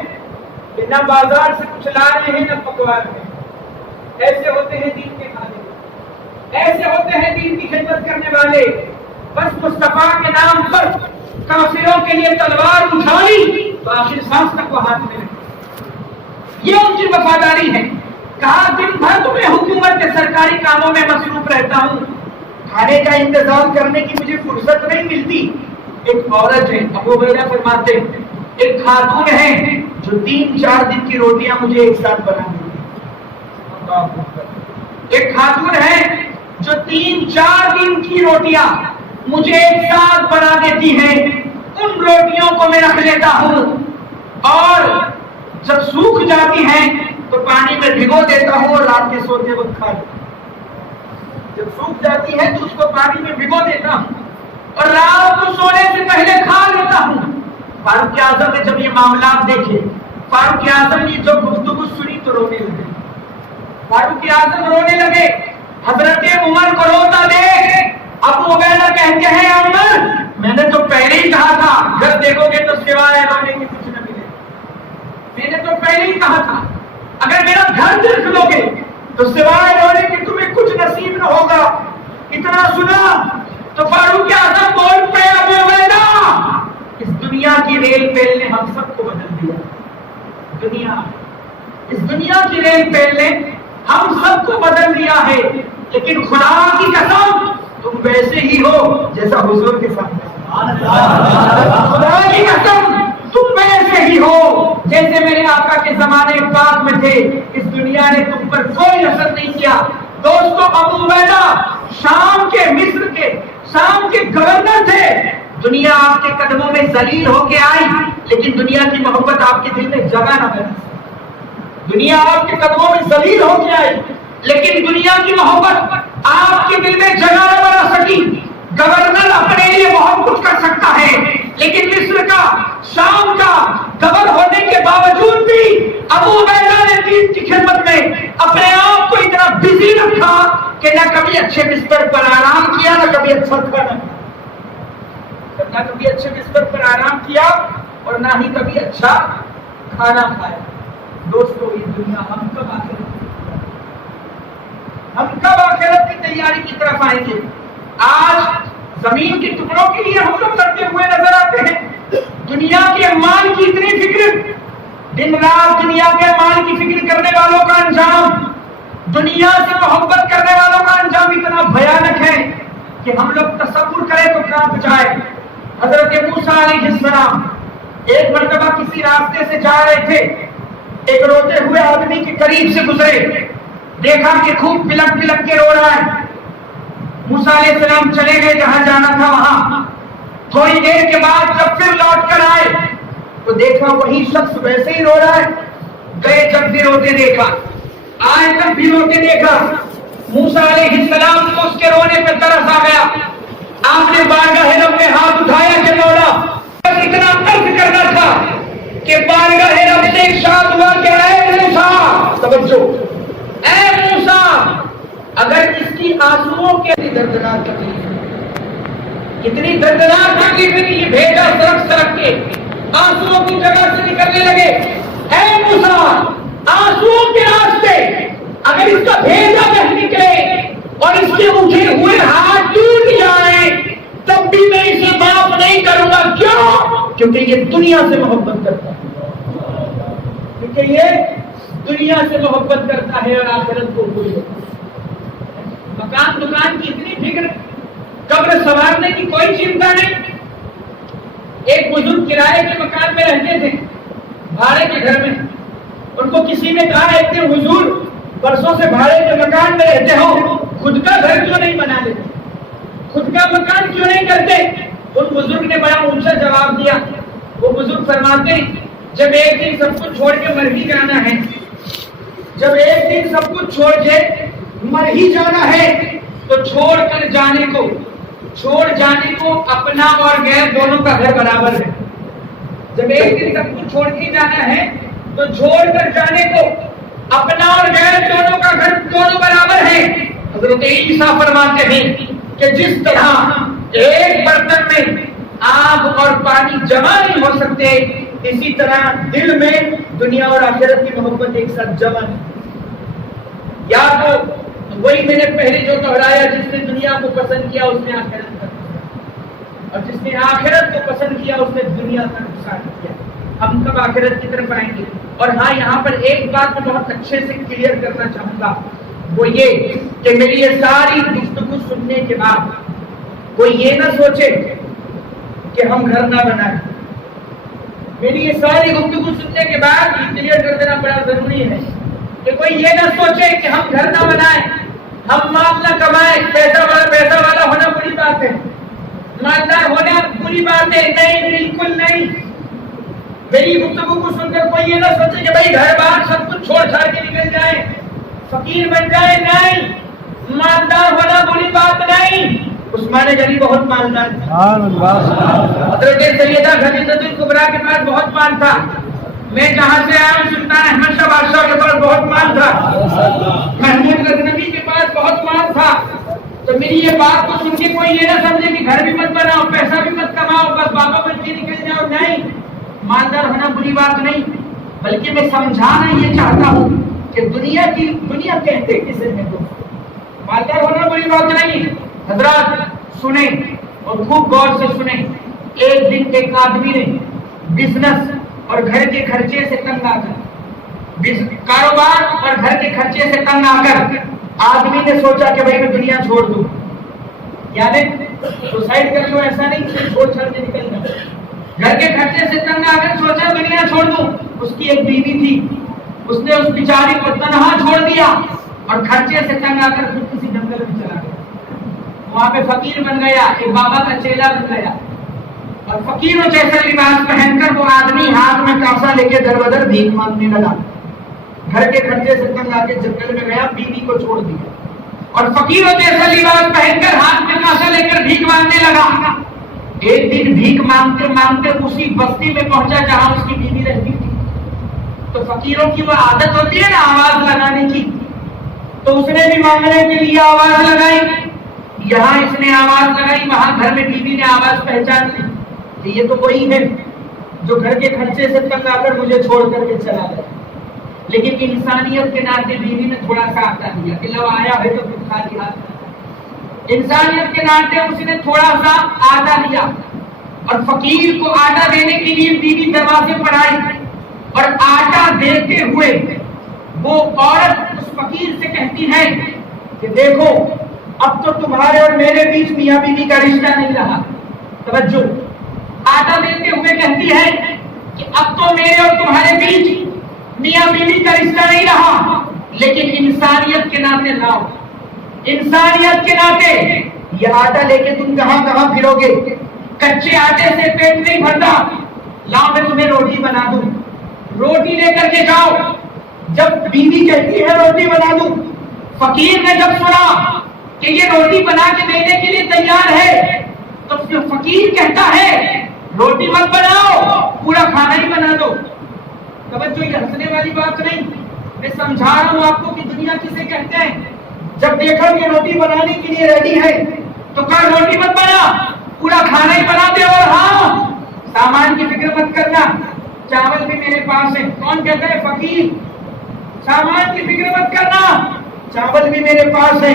کہ نہ بازار سے کچھ لا رہے ہیں نہ پکوان ہیں۔ ایسے ہوتے ہیں دین کے خادم، ایسے ہوتے ہیں دین کی خدمت کرنے والے۔ بس مصطفیٰ کے نام پر کافروں کے لیے تلوار اٹھا لی تو آخر سانس تک وہ ہاتھ میں رہی، یہ ان کی وفاداری ہے۔ کہا دن بھر تمہیں حکومت کے سرکاری کاموں میں مصروف رہتا ہوں، کھانے کا انتظام کرنے کی مجھے فرصت نہیں ملتی۔ ایک عورت ہے، ابو عبیدہ فرماتے ہیں ایک خاتون ہے جو 3-4 دن کی روٹیاں مجھے ایک ساتھ بنا دیتی ہے، ایک خاتون ہے جو 3-4 دن کی روٹیاں مجھے ایک ساتھ بنا دیتی ہے۔ ان روٹیوں کو میں رکھ لیتا ہوں اور جب سوکھ جاتی ہیں تو پانی میں بھگو دیتا ہوں اور رات کے سوتے وقت کھا لیتا ہوں۔ جب سوکھ جاتی ہے تو اس کو پانی میں بھگو دیتا ہوں اور رات کو سونے سے پہلے کھا لیتا ہوں۔ فاروق اعظم نے جب یہ معاملات دیکھے، فاروق اعظم نے جو گفتگو سنی تو رونے لگے، فاروق اعظم رونے لگے۔ حضرت عمر کو روتا دیکھ ابو عبیدہ کہتے ہیں عمر میں نے تو پہلے ہی کہا تھا گھر دیکھو گے تو سوائے رونے کے کچھ نہ ملے، میں نے تو پہلے ہی کہا تھا اگر میرا گھر دیکھ لو گے تو سوائے رونے کے تمہیں کچھ نصیب نہ ہوگا۔ اتنا سنا تو فاروق اعظم بول پڑے ابو عبیدہ اس دنیا کی ریل پیل نے ہم سب کو بدل دیا، اس دنیا کی ریل پیل نے ہم سب کو بدل دیا ہے، لیکن خدا کی قسم تم ویسے ہی ہو جیسا حضور کے سامنے، خدا کی قسم تم ویسے ہی ہو جیسے میرے آقا کے زمانے پاک میں تھے۔ اس دنیا نے تم پر کوئی اثر نہیں کیا۔ دوستو ابو عبیدہ شام کے مصر کے شام کے گورنر تھے، دنیا آپ کے قدموں میں ذلیل ہو کے آئی لیکن دنیا کی محبت آپ کے دل میں جگہ نہ بنا سکی۔ دنیا آپ کے قدموں میں ذلیل ہو کے آئی لیکن دنیا کی محبت آپ کے دل میں جگہ نہ بنا سکی۔ گورنر اپنے لیے بہت کچھ کر سکتا ہے لیکن مصر کا شام کا گورنر ہونے کے باوجود بھی ابو عبیدہ نے دین کی خدمت میں اپنے آپ کو اتنا بزی رکھا کہ نہ کبھی اچھے بستر پر آرام کیا نہ کبھی اچھا کھانا، نہ کبھی اچھے بستر پر آرام کیا اور نہ ہی کبھی اچھا کھانا کھایا۔ دوستو یہ دنیا ہم کب آخرت کی تیاری کی طرف آئیں گے؟ آج زمین کے ٹکڑوں کے لیے ہم لوگ کرتے ہوئے نظر آتے ہیں، دنیا کے مال کی اتنی فکر، دن رات دنیا کے مال کی فکر کرنے والوں کا انجام، دنیا سے محبت کرنے والوں کا انجام اتنا بھیانک ہے کہ ہم لوگ تصور کریں تو کانپ جائے۔ حضرت موسیٰ علیہ السلام ایک مرتبہ کسی راستے سے جا رہے تھے، ایک روتے ہوئے آدمی کے قریب سے گزرے، دیکھا کہ خوب بلک بلک کے رو رہا ہے۔ موسیٰ علیہ السلام چلے گئے جہاں جانا تھا وہاں، تھوڑی دیر کے بعد جب پھر لوٹ کر آئے تو دیکھا وہی شخص ویسے ہی رو رہا ہے، گئے جب بھی روتے دیکھا، آئے جب بھی روتے دیکھا۔ موسیٰ علیہ السلام کو اس کے رونے پہ ترس آ گیا، آپ نے بارگاہ رب میں ہاتھ اٹھایا کہ مولا بس اتنا عرض کرنا تھا کہ بارگاہ رب سے ارشاد ہوا کہ اے موسیٰ، توجہ، اے موسیٰ اگر اس کی آنسوؤں کے دردناک تکلیف ہے، کتنی دردناک تکلیف ہے کہ یہ بھیجا سڑک سڑک کے آنسوؤں کی جگہ سے نکلنے لگے، اے موسیٰ آنسوؤں کے راستے اگر اس کا بھیجا بہ نکلے اور اس کے اٹھے ہوئے ہاتھ ٹوٹ جائیں تب بھی میں اسے معاف نہیں کروں گا. کیوں؟ کیونکہ یہ دنیا سے محبت کرتا ہے، کیونکہ یہ دنیا سے محبت کرتا ہے اور آخرت کو بھول جاتا ہے. مکان دکان کی اتنی فکر، قبر سنوارنے کی کوئی چنتا نہیں. ایک بزرگ کرائے کے مکان میں رہتے تھے، بھاڑے کے گھر میں. ان کو کسی نے کہا ایک دن حضور برسوں سے بھاڑے کے مکان میں رہتے ہو، خود کا گھر کیوں نہیں بنا لیتے، خود کا مکان کیوں نہیں کرتے؟ ان بزرگ نے بڑا اونچا جواب دیا. وہ بزرگ فرماتے ہیں جب ایک دن سب کچھ چھوڑ کے مر ہی جانا ہے، جب ایک دن سب کچھ چھوڑ کے مر ہی جانا ہے تو چھوڑ جانے کو اپنا اور غیر دونوں کا گھر برابر ہے. جب ایک دن سب کچھ چھوڑ کے جانا ہے تو چھوڑ کر جانے کو اپنا اور غیر دونوں کا گھر دونوں برابر ہے. حضرت عیسیٰ فرماتے ہیں کہ جس طرح ایک برتن میں آگ اور پانی جمع نہیں ہو سکتے، اسی طرح دل میں دنیا اور آخرت کی محبت ایک ساتھ جمع ہے. یا تو وہی میں نے پہلے جو دہرایا، جس نے دنیا کو پسند کیا اس نے آخرت کا نقصان، اور جس نے آخرت کو پسند کیا اس نے دنیا کا نقصان کیا. ہم کب آخرت کی طرف آئیں گے؟ اور ہاں، یہاں پر ایک بات میں بہت اچھے سے کلیئر کرنا چاہوں گا، وہ یہ کہ میری یہ ساری گفتگو سننے کے بعد کوئی یہ نہ سوچے کہ ہم گھر نہ بنائیں. میری یہ ساری گفتگو سننے کے بعد یہ کلیئر کر دینا بڑا ضروری ہے کہ کوئی یہ نہ سوچے کہ ہم گھر نہ بنائیں، ہم مال نہ کمائیں. پیسہ والا ہونا بری بات ہے، مالدار ہونا بری بات ہے. نہیں، بالکل نہیں. میری گفتگو کو سن کر کوئی یہ نہ سوچے کہ بھائی گھر بار سب کچھ چھوڑ چھاڑ کے نکل جائیں، فقیر بن جائے. نہیں، مالدار ہونا بری بات نہیں. عثمان غنی بہت مالدار تھا. حضرت سیدہ خدیجہ الکبریٰ کے پاس بہت مال تھا. میں جہاں سے آیا ہوں سلطان احمد شاہ بادشاہ کے پاس بہت مال تھا. محمود غزنوی کے پاس بہت مال تھا. تو میری یہ بات کو سن کے کوئی یہ نہ سمجھے کہ گھر بھی مت بناؤ، پیسہ بھی مت کماؤ، بس بابا بن کے نکل جاؤ. نہیں، مالدار ہونا بری بات نہیں، بلکہ میں سمجھانا یہ چاہتا ہوں کہ دنیا کہتے کسے میں تو مالدار ہونا بری بات نہیں. حضرات سنیں اور خوب غور سے سنیں. ایک دن ایک آدمی نے بزنس اور گھر کے خرچے سے تنگ آ کر، کاروبار اور گھر کے خرچے سے تنگ آ کر آدمی نے سوچا کہ بھائی میں دنیا چھوڑ دوں، یعنی سوسائڈ کر لوں. ایسا نہیں کہ چھوڑ چھاڑ کے نکل جاؤ. گھر کے خرچے سے تنگ آ کر سوچا دنیا چھوڑ دوں. اس کی ایک بیوی تھی، اس نے اس بیچاری کو تنہا چھوڑ دیا اور خرچے سے تنگ آ کر خود کسی جنگل میں چلا گیا. وہاں پہ فقیر بن گیا، ایک بابا کا چیلا بن گیا. اور فقیروں جیسا لباس پہن کر وہ آدمی ہاتھ میں کاسا لے کے در بدر بھیک مانگنے لگا. گھر کے خرچے سے تنگ آ کے جنگل میں گیا، بیوی کو چھوڑ دیا اور فقیروں جیسا لباس پہن کر ہاتھ میں کاسا لے کر بھیک مانگنے لگا. ایک دن بھیک مانگتے مانگتے اسی بستی میں پہنچا جہاں اس کی بیوی رہتی تھی. تو فقیروں کی وہ عادت ہوتی ہے نا آواز لگانے کی، تو اس نے بھی مانگنے کے لیے آواز لگائی. یہاں اس نے آواز لگائی، وہاں گھر میں بیوی نے آواز پہچان لی کہ یہ تو وہی ہے جو گھر کے خرچے سے تنگ آ کر مجھے چھوڑ کر کے چلا گیا. لیکن انسانیت کے ناطے بیوی نے تھوڑا سا آتا دیا کہ لو آیا ہے تو پھر خالی ہاتھ. انسانیت کے ناطے اس نے تھوڑا سا آٹا دیا اور فقیر کو آٹا دینے کے لیے بیوی دروازے پر آئی اور آٹا دیتے ہوئے وہ عورت اس فقیر سے کہتی ہے کہ دیکھو اب تو تمہارے اور میرے بیچ میاں بیوی کا رشتہ نہیں رہا. توجہ، آٹا دیتے ہوئے کہتی ہے کہ اب تو میرے اور تمہارے بیچ میاں بیوی کا رشتہ نہیں رہا، لیکن انسانیت کے ناطے لاؤ، انسانیت کے ناطے یہ آٹا لے کے تم کہاں کہاں پھرو گے؟ کچے آٹے سے پیٹ نہیں بھرتا، لاؤ میں تمہیں روٹی بنا دوں، روٹی لے کر کے جاؤ. جب بیوی کہتی ہے روٹی بنا دوں، فقیر نے جب سنا کہ یہ روٹی بنا کے دینے کے لیے تیار ہے تو فقیر کہتا ہے روٹی مت بناؤ، پورا کھانا ہی بنا دو. توجہ، یہ ہنسنے والی بات نہیں، میں سمجھا رہا ہوں آپ کو کہ دنیا کسے کہتے ہیں. جب دیکھا کہ روٹی بنانے کے لیے ریڈی ہے تو کہا روٹی مت بنا، پورا کھانا ہی بنا دے. اور ہاں، سامان کی فکر مت کرنا، چاول بھی میرے پاس ہے. کون کہتا ہے؟ فقیر. سامان کی فکر مت کرنا، چاول بھی میرے پاس ہے.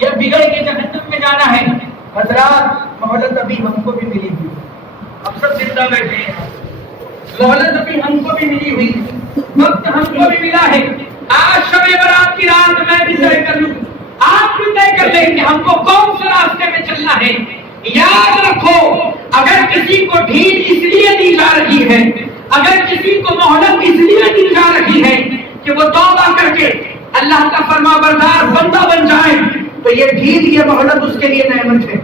یا بگڑ کے جہنم میں جانا ہے؟ حضرات مہلت ابھی ہم کو بھی ملی ہوئی، ہم سب زندہ بیٹھے ہیں، مہلت ابھی ہم کو بھی ملی ہوئی، وقت ہم کو بھی ملا ہے۔ آج شب برات کی رات میں بھی طے کر لوں، آپ بھی طے کر لیں کہ ہم کو کون سے راستے میں چلنا ہے۔ یاد رکھو، اگر کسی کو ڈھیل اس لیے دی جا رہی ہے، اگر کسی کو مہلت اس لیے دی جا رہی ہے کہ وہ توبہ کر کے اللہ کا فرما بردار بندہ بن جائے، تو یہ ڈھیل یہ مہلت اس کے لیے نعمت ہے،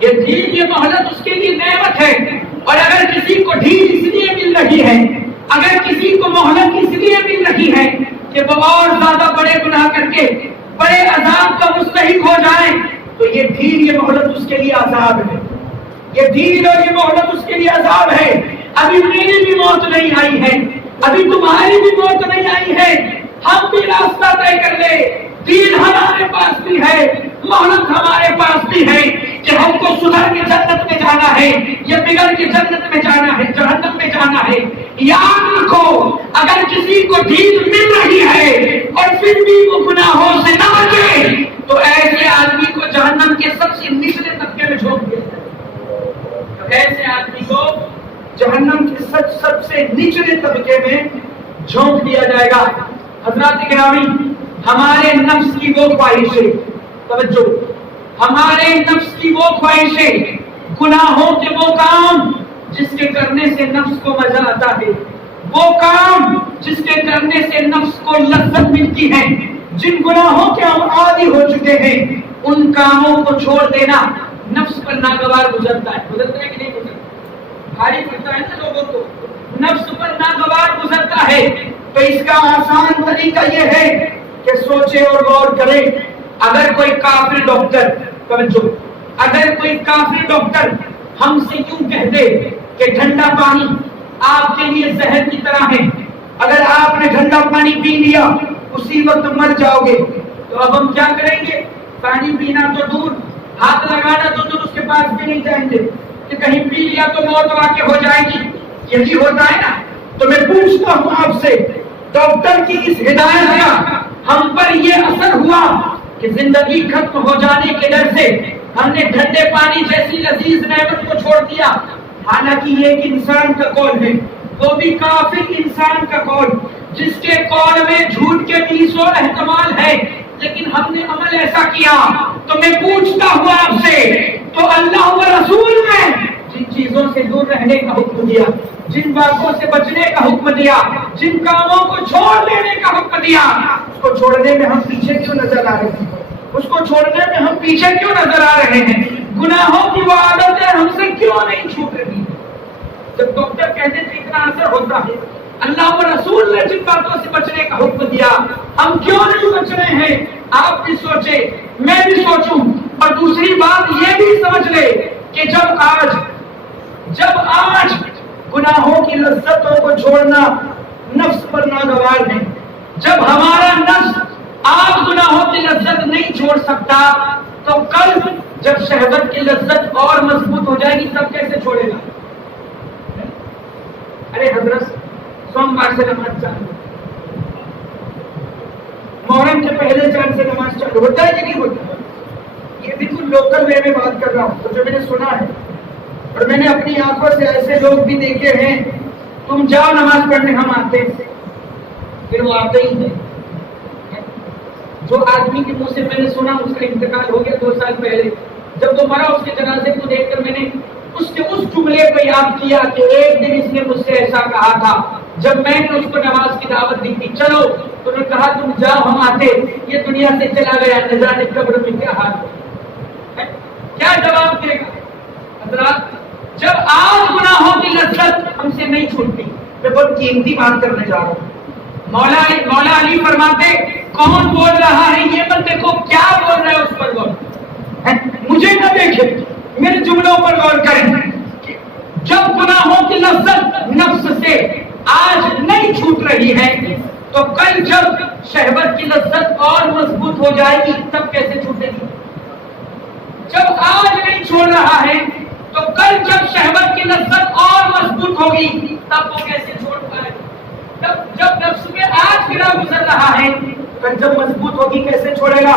یہ ڈھیل یہ مہلت اس کے لیے نعمت ہے۔ اور اگر کسی کو ڈھیل اس لیے مل رہی ہے، اگر کسی کو مہلت اس لیے مل رہی ہے کہ وہ اور زیادہ بڑے گناہ کر کے بڑے عذاب کا مستحق ہو جائے، تو یہ ڈھیل یہ مہلت اس کے لیے عذاب ہے، یہ ڈھیل اور یہ مہلت اس کے لیے عذاب ہے۔ ابھی میری بھی موت نہیں آئی ہے، ابھی تمہاری بھی موت نہیں آئی ہے، ہم بھی راستہ طے کر لے، دین ہمارے پاس بھی ہے، مہلت ہمارے پاس بھی ہے کہ ہم کو سدھر کے جنت میں جانا ہے یا بگڑ کے جنت میں جانا ہے، جہنم میں جانا ہے۔ یاد رکھو، اگر کسی کو ڈھیل مل رہی ہے اور پھر بھی وہ گناہوں سے نہ بچے، تو ایسے آدمی کو جہنم کے سب سے نچلے طبقے میں جھونک دیا جائے، ایسے آدمی کو جہنم کے سب سے نچلے طبقے میں جھونک دیا جائے گا۔ حضرات گرامی، ہمارے نفس کی وہ خواہشیں، توجہ، ہمارے نفس کی وہ خواہشیں، گناہوں کے وہ کام جس کے کرنے سے نفس کو مزہ آتا ہے، وہ کام جس کے کرنے سے نفس کو لذت ملتی ہے، جن گناہوں کے ہم عادی ہو چکے ہیں، ان کاموں کو چھوڑ دینا نفس پر ناگوار گزرتا ہے۔ گزرتا ہے کہ نہیں گزرتا؟ بھاری پڑتا ہے نا لوگوں کو، نفس پر ناگوار گزرتا ہے۔ تو اس کا آسان طریقہ یہ ہے کہ سوچے اور غور کرے۔ اگر کوئی کافر ڈاکٹر، توجہ، اگر کوئی کافر ڈاکٹر ہم سے یوں کہہ دے کہ ٹھنڈا پانی آپ کے لیے زہر کی طرح ہے، اگر آپ نے ٹھنڈا پانی پی لیا اسی وقت مر جاؤ گے، تو اب ہم کیا کریں گے؟ پانی پینا تو دور، ہاتھ لگانا تو دور، اس کے پاس بھی نہیں جائیں گے کہ کہیں پی لیا تو موت واقع ہو جائے گی۔ یہی ہوتا ہے نا۔ تو میں پوچھتا ہوں آپ سے، ڈاکٹر کی اس ہدایت کا ہم پر یہ اثر ہوا کہ زندگی ختم ہو جانے کے ڈر سے ہم نے ٹھنڈے پانی جیسی لذیذ نعمت کو چھوڑ دیا؟ حالانکہ یہ ایک انسان کا قول ہے، وہ بھی کافر انسان کا قول، جس کے قول میں جھوٹ کے 200 احتمال ہے، لیکن ہم نے عمل ایسا کیا۔ تو میں پوچھتا ہوں آپ سے، تو اللہ و رسول نے جن چیزوں سے دور رہنے کا حکم دیا، جن باتوں سے بچنے کا حکم دیا، جن کاموں کو چھوڑ دینے کا حکم دیا، اس کو چھوڑنے میں ہم پیچھے کیوں نظر آ رہے ہیں؟ اس کو چھوڑنے میں ہم پیچھے کیوں نظر آ رہے ہیں؟ گناہوں کی وہ عادتیں ہم سے کیوں نہیں چھوٹ رہی ہیں؟ جب ڈاکٹر کہتے تھے اتنا اثر ہوتا ہے، اللہ و رسول نے جن باتوں سے بچنے کا حکم دیا، ہم کیوں نہیں بچ رہے ہیں؟ آپ بھی سوچے، میں بھی سوچوں، اور دوسری بات یہ بھی سمجھ لے کہ جب آج گناہوں کی لذتوں کو چھوڑنا نفس پر ناگوار ہے، جب ہمارا نفس آج گناہوں کی لذت نہیں چھوڑ سکتا، تو کل جب شہوت کی لذت اور مضبوط ہو جائے گی تب کیسے چھوڑے گا؟ ارے حضرت، سوموار سے نماز چالو، محرم کے پہلے چاند سے نماز چالو ہوتا ہے کہ نہیں ہوتا؟ یہ بالکل لوکل وے میں بات کر رہا ہوں، تو جو میں نے سنا ہے اور میں نے اپنی آنکھوں سے ایسے لوگ بھی دیکھے ہیں، تم جاؤ نماز پڑھنے، ہم آتے ہیں، پھر وہ آتے ہی نہیں۔ جو آدمی کے منہ سے میں نے سنا، اس کا انتقال ہو گیا 2 سال پہلے، جب وہ مرا اس کے جنازے کو دیکھ کر میں نے اس کے اس جملے کو یاد کیا کہ ایک دن اس نے مجھ سے ایسا کہا تھا جب میں نے اس کو نماز کی دعوت دی تھی، چلو، تو نے کہا تم جاؤ، ہم آتے، یہ دنیا سے چلا گیا، نہ جانے قبر میں کیا حال ہے، کیا جواب دے گا؟ حضرات، جب آج گناہوں کی لذت ہم سے نہیں چھوٹتی، میں بہت قیمتی بات کرنے جا رہا ہوں۔ مولا علی فرماتے، کون بول رہا ہے یہ مت دیکھو، کیا بول رہا ہے اس پر غور، مجھے نہ دیکھے، میرے جملوں پر غور کریں۔ جب گناہوں کی لذت نفس سے آج نہیں چھوٹ رہی ہے، تو کل جب شہوت کی لذت اور مضبوط ہو جائے گی تب کیسے چھوٹے گی؟ جب آج نہیں چھوڑ رہا ہے تو کل جب شہوت کی لذت اور مضبوط ہوگی تب وہ کیسے چھوڑ پائے؟ جب نفس میں آج گرا گزر رہا ہے، کل جب مضبوط ہوگی کیسے چھوڑے گا؟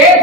1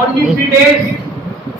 only 3 days।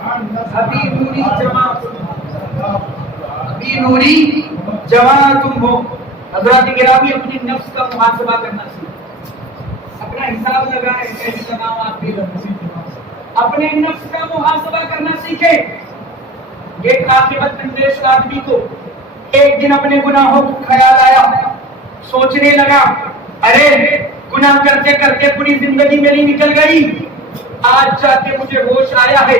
ابھی نوری جماعت ابھی نوری جماعت تم ہو. حضرات گرامی اپنی نفس کا محاسبہ کرنا سیکھیں, اپنا حساب لگائیں. کیسے لگاؤں آپ بھی اپنے نفس کا محاسبہ کرنا سیکھیں. ایک عاقبت اندیش آدمی کو ایک دن اپنے گناہوں کو خیال آیا, سوچنے لگا ارے گناہ کرتے کرتے پوری زندگی میری نکل گئی, آج جا کے مجھے ہوش آیا ہے.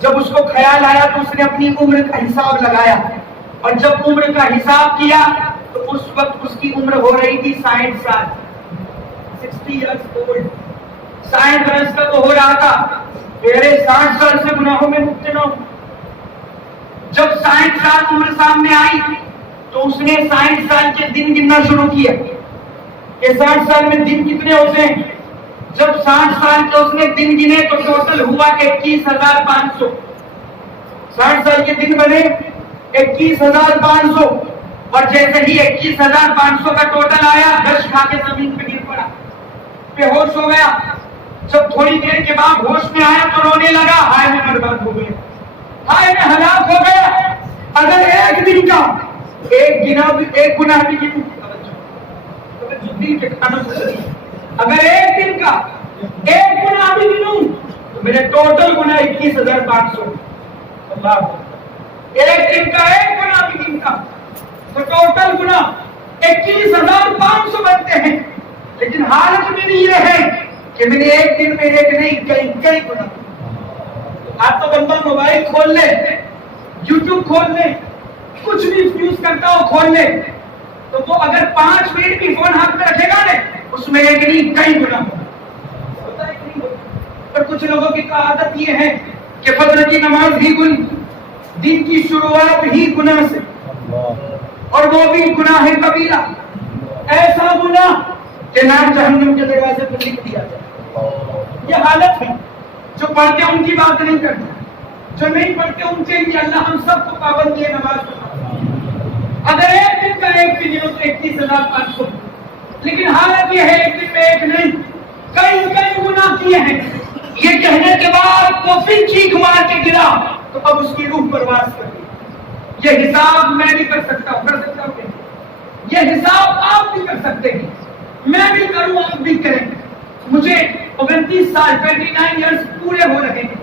جب اس کو خیال آیا تو اس نے اپنی عمر کا حساب لگایا, اور جب عمر کا حساب کیا تو اس وقت اس کی عمر ہو رہی تھی 60 سال, 60 years old. 60 برس کا تو ہو رہا تھا, میرے 60 سال سے گناہوں میں مبتلا ہوں. جب 60 سال عمر سامنے آئی تو اس نے 60 سال کے دن گننا شروع کیا کہ 60 سال میں دن کتنے ہوتے ہیں. جب 60 سال کے اس نے دن گنے تو ٹوٹل ہوا 21,500. 60 سال کے دن بنے 21,500, اور جیسے ہی 21,500 کا ٹوٹل آیا گش کھا کے زمین پہ گر پڑا, بے ہوش ہو گیا. جب تھوڑی دیر کے بعد ہوش میں آیا تو رونے لگا, ہائے میں برباد ہو گیا, ہائے میں ہلاک ہو گیا. اگر ایک دن کا ایک گناہ بھی گنوں, دل کے کھانوں سے اگر ایک دن کا ایک گناہ بھی گنوں تو میرے ٹوٹل گناہ 21,500. اللہ, ایک دن کا ایک گناہ بھی گنتا تو ٹوٹل گناہ 21,500 بنتے ہیں. لیکن حالت میری یہ ہے کہ میں نے ایک دن میں ایک نہیں کئی گناہ. آپ تو بندہ موبائل کھول لے, یوٹیوب کھول لے, کچھ بھی یوز کرتا ہو کھول لے, تو وہ اگر 5 منٹ بھی فون ہاتھ میں رکھے گا نا اس میں ایک نہیں کئی گناہ ہوتا ہے کہ نہیں ہوتا. پر کچھ لوگوں کی عادت یہ ہے کہ فجر کی نماز ہی دن کی شروعات ہی گناہ سے, اور وہ بھی گناہ کبیرہ, ایسا گناہ کہ نام جہنم کے دروازے پر لکھ دیا جائے. یہ حالت ہے. جو پڑھتے ان کی بات نہیں کرتے, جو نہیں پڑھتے ان کے لیے اللہ ہم سب کو پابندی ہے نماز پڑھنا. اگر ایک دن کا ایک بھی دن ہو تو 21,500. لیکن حالت یہ ہے ایک دن میں ایک نہیں کئی گناہ کیے ہیں. یہ کہنے کے بعد وہ پھر چیخ مار کے گرا تو اب اس کی روح پرواز کر گئی. یہ حساب میں بھی کر سکتا ہوں, یہ حساب آپ بھی کر سکتے ہیں, میں بھی کروں آپ بھی کریں. مجھے 29 سال 29 ایئرس پورے ہو رہے ہیں.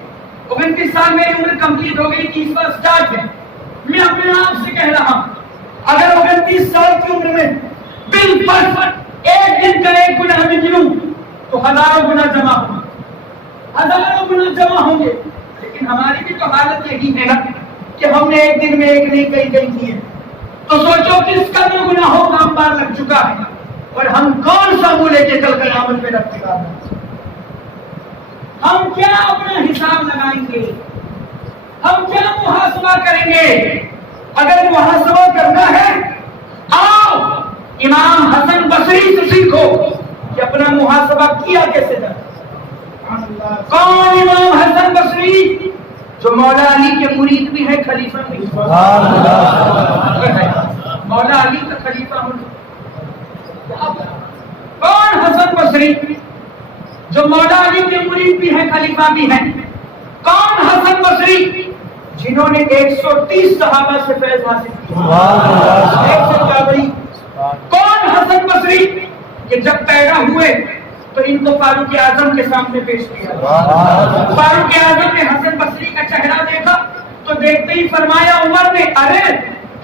29 سال میری عمر کمپلیٹ ہو گئی, 30واں سٹارٹ ہے. میں اپنے آپ سے کہہ رہا ہوں اگر 29 سال کی عمر میں بالکل ایک دن کا ایک گناہ میں گنوں تو ہزاروں گناہ جمع ہوں گے. لیکن ہماری بھی تو حالت یہی ہے نا کہ ہم نے ایک دن میں ایک نہیں کئی کیے. تو سوچو کس کا بھی گناہوں کا انبار لگ چکا ہے, اور ہم کون سا منہ لے کے کل قیامت میں رکھتے گا. ہم کیا اپنا حساب لگائیں گے, ہم کیا محاسبہ کریں گے. اگر محاسبہ کرنا ہے آؤ امام حسن بصری سے سیکھو کہ اپنا محاسبہ کیا کیسے جائے. کون امام حسن بصری؟ جو مولا علی کے مرید بھی ہے, خلیفہ بھی. مولا علی کا خلیفہ ہوں. کون حسن بصری؟ جو مولا علی کے مرید بھی ہیں, خلیفہ بھی ہیں. کون حسن بصری؟ جنہوں نے 130 صحابہ سے فیض حاصل کیا. کون حسن بصری کہ جب پیدا ہوئے تو ان کو فاروق اعظم کے سامنے پیش کیا. فاروق اعظم نے حسن بصری کا چہرہ دیکھا تو دیکھتے ہی فرمایا عمر نے, ارے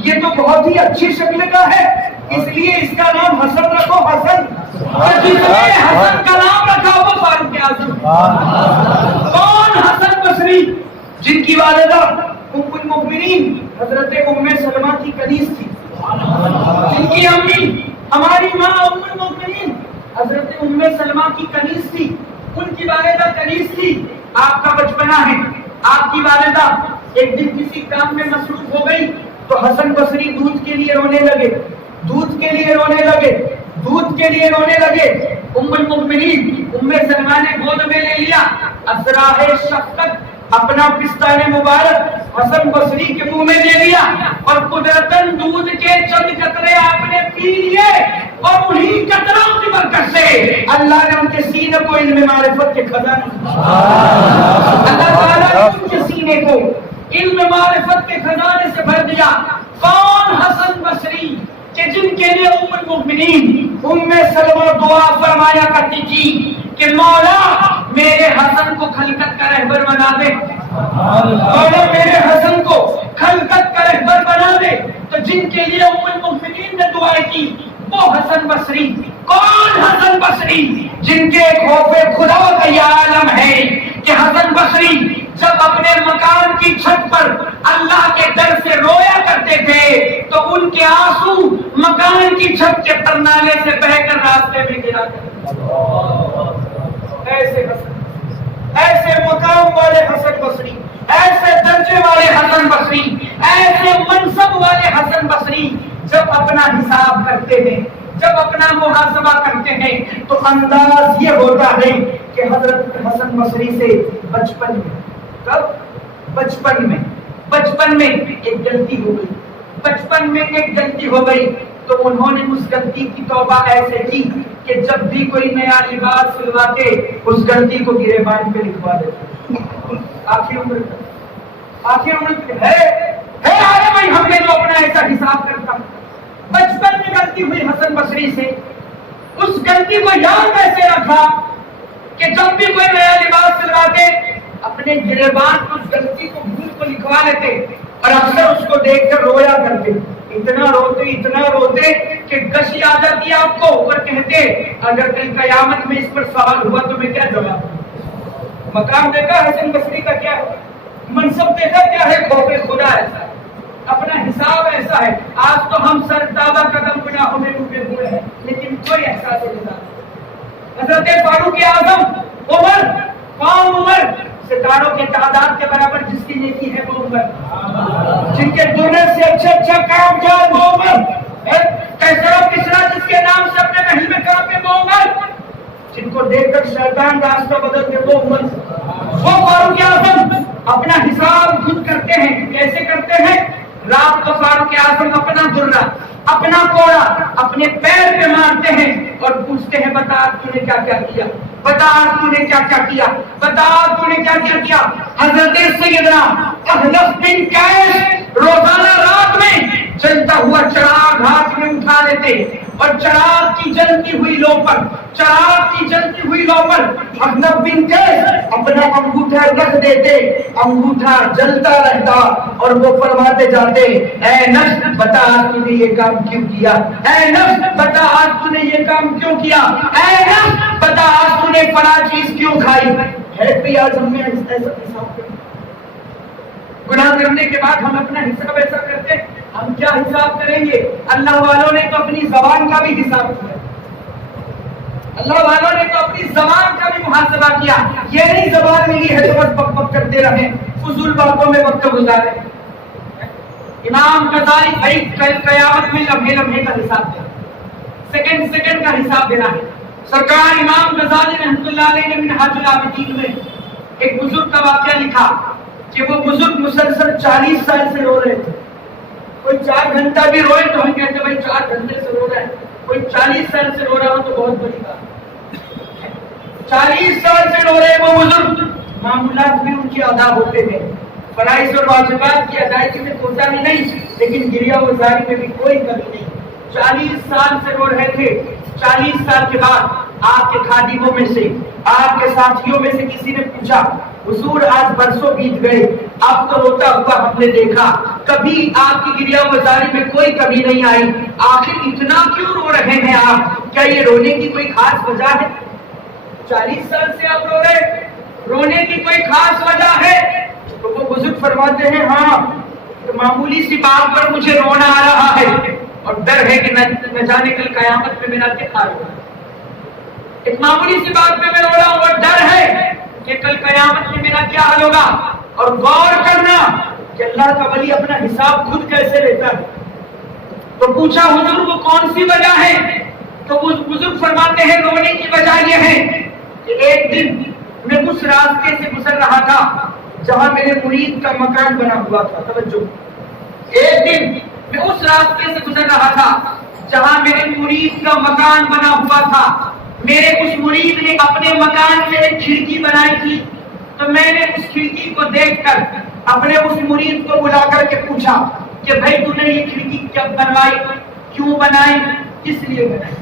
یہ تو بہت ہی اچھی شکل کا ہے, اس لیے اس کا نام حسن رکھو. حسن, جس نے حسن کا نام رکھا وہ فاروق اعظم. کون حسن بصری جن کی والدہ ام المؤمنین حضرت ام سلمہ کی کنیز تھی, جن کی امی ہماری ماں ام المؤمنین حضرت ام سلمہ کی کنیز تھی, ان کی والدہ کنیز تھی. آپ کا بچپنا ہے, آپ کی والدہ ایک دن کسی کام میں مصروف ہو گئی تو حسن بصری دودھ کے لیے رونے لگے. ام المؤمنین ام سلمہ نے گود میں لے لیا, اسراہ شفقت اپنا پستان مبارک حسن بصری کے منہ میں دے دیا, اور قدرتاً دودھ کے چند قطرے آپ نے پی لیے, اور انہی قطروں کی برکت سے اللہ نے ان کے سینے کو علم معرفت کے خزانے, اللہ تعالیٰ نے ان کے سینے سینے کو علم معرفت کے خزانے سے بھر دیا. کون حسن بصری کہ جن کے لیے ام المؤمنین ام سلمہ دعا فرمایا کرتی تھی کہ مولا میرے حسن کو خلقت کا رہبر بنا دے, مولا میرے حسن کو خلقت کا رہبر بنا دے. تو جن کے لیے ام المؤمنین نے دعا کی وہ حسن بصری. کون حسن بصری؟ جن کے خوف خدا کا یہ عالم ہے کہ حسن بصری جب اپنے مکان کی چھت پر اللہ کے در سے رویا کرتے تھے تو ان کے آنسو مکان کی چھت کے پرنالے سے بہہ کر راستے میں گرا کرتے. ایسے حسن, ایسے مقام والے حسن بصری, ایسے درجے والے حسن بصری, ایسے منصب والے حسن بصری جب اپنا حساب کرتے ہیں, جب اپنا محاسبہ کرتے ہیں تو انداز یہ ہوتا ہے کہ حضرت حسن بصری سے بچپن میں, کب بچپن میں ایک غلطی ہو گئی, بچپن میں ایک غلطی ہو گئی تو انہوں نے اس غلطی کی توبہ ایسے کی کہ جب بھی کوئی نیا لباس سلواتے اس غلطی کو گریبان پہ لکھوا دیتے. آخر عمر ہے ارے بھائی ہم نے تو اپنا ایسا حساب کرتا. بچپن میں غلطی ہوئی حسن بصری سے, اس غلطی کو یاد کیسے رکھا کہ جب بھی کوئی نیا لباس سلواتے اپنے گریبان کو اس غلطی کو بھول کو لکھوا لیتے اور اکثر اس کو دیکھ کر رویا کرتے. اتنا روتے کہ گشی آ جاتی آپ کو اور کہتے اگر کل قیامت میں اس پر سوال ہوا تو میں کیا جواب دوں. مقام دیکھا حسن بصری کا کیا ہے, منصب دیکھا کیا ہے, خوف خدا ایسا ہے, اپنا حساب ایسا ہے. آج تو ہم سر دادا قدم گناہوں میں ڈوبے ہوئے ہیں لیکن کوئی احساس نہیں. حضرت فاروق اعظم عمر, کون عمر؟ ستاروں کے تعداد کے برابر جس کی نیکی ہے وہ عمر, جن کے دنیا سے اچھا کام کیا وہ عمر, کیسرا کسرا جس کے نام سے اپنے محل میں کام پہ وہ عمر, جن کو دیکھ کر شیطان راستہ بدل کے وہ عمر. وہ فاروق اعظم اپنا حساب خود کرتے ہیں. کیسے کرتے ہیں؟ رات کو فاروق اعظم اپنا درہ, اپنا کوڑا اپنے پیر پہ مارتے ہیں اور پوچھتے ہیں بتا تو نے کیا کیا کیا, بتا تو نے کیا کیا کیا, بتا تو نے کیا کیا کیا. حضرت سیدنا احنف بن قیس روزانہ رات میں جلتا ہوا چراغ ہاتھ میں اٹھا لیتے اور چراغ کی جلتی ہوئی لو پر احنف بن قیس اپنا انگوٹھا رکھ دیتے, انگوٹھا جلتا رہتا اور وہ فرماتے جاتے اے نفس بتا تو نے یہ کام کیوں کیا, اے نفس بتا آج تو نے یہ کام کیوں کیا, اے نفس بتا آج تو نے فلاں چیز کیوں کھائی. ہے بھی آج ہم نے ایسا حساب کریں, گناہ کرنے کے بعد ہم اپنا حساب ایسا کرتے, ہم کیا حساب کریں گے؟ اللہ والوں نے تو اپنی زبان کا بھی حساب کیا, اللہ والوں نے تو اپنی زبان کا بھی محاسبہ کیا. یہ نہیں زبان ملی ہے تو بس بک بک کرتے رہیں, فضول باتوں میں وقت گزارے. امام غزالی بھائی کل قیامت میں لمحے کا حساب دینا, سیکنڈ کا حساب دینا ہے. سرکار امام غزالی رحمۃ اللہ علیہ نے منہاج العابدین میں ایک بزرگ کا واقعہ لکھا کہ وہ بزرگ مسلسل 40 سال سے رو رہے تھے. کوئی 4 گھنٹہ بھی روئے تو ہم کہتے بھائی 4 گھنٹے سے رو رہے ہیں, کوئی 40 سال سے رو رہا ہو تو بہت بڑی بات. 40 سال سے رو رہے وہ بزرگ, معاملات بھی ان کے ادا ہوتے ہیں, فرائض اور واجبات کی ادائیگی میں کوتاہی نہیں لیکن گریہ و زاری میں بھی کوئی کمی نہیں. 40 سال سے رو رہے تھے. 40 سال کے بعد آپ کے خادموں میں سے, آپ کے ساتھیوں میں سے کسی نے پوچھا حضور آج برسوں بیت گئے, آپ کو روتا ہوا ہم نے دیکھا, کبھی آپ کی گریہ و زاری میں کوئی کمی نہیں آئی, آخر اتنا کیوں رو رہے ہیں آپ؟ کیا یہ رونے کی کوئی خاص وجہ ہے؟ 40 سال سے آپ رو رہے, رونے کی کوئی خاص وجہ ہے؟ تو وہ بزرگ فرماتے ہیں ہاں معمولی سی بات پر مجھے رونا آ رہا ہے اور ڈر ہے کہ نہ جانے کل قیامت میں میرا کیا حال ہوگا. ایک معمولی سی بات پہ میں رو رہا ہوں اور ڈر ہے کہ کل قیامت میں میرا کیا حال ہوگا. اور غور کرنا کہ اللہ کا ولی اپنا حساب خود کیسے لیتا ہے. تو پوچھا حضور وہ کون سی وجہ ہے؟ تو وہ بزرگ فرماتے ہیں رونے کی وجہ یہ ہے کہ ایک دن میں اس راستے سے گزر رہا تھا جہاں میرے مرید کا مکان بنا ہوا تھا. توجہ, ایک دن میں اس راستے سے گزر رہا تھا جہاں میرے مرید کا مکان بنا ہوا تھا. میرے اس مرید نے اپنے مکان میں ایک کھڑکی بنائی تھی, تو میں نے اس کھڑکی کو دیکھ کر اپنے اس مرید کو بلا کر کے پوچھا کہ بھائی تو نے یہ کھڑکی کب بنوائی، کیوں بنائی، کس لیے بنائی؟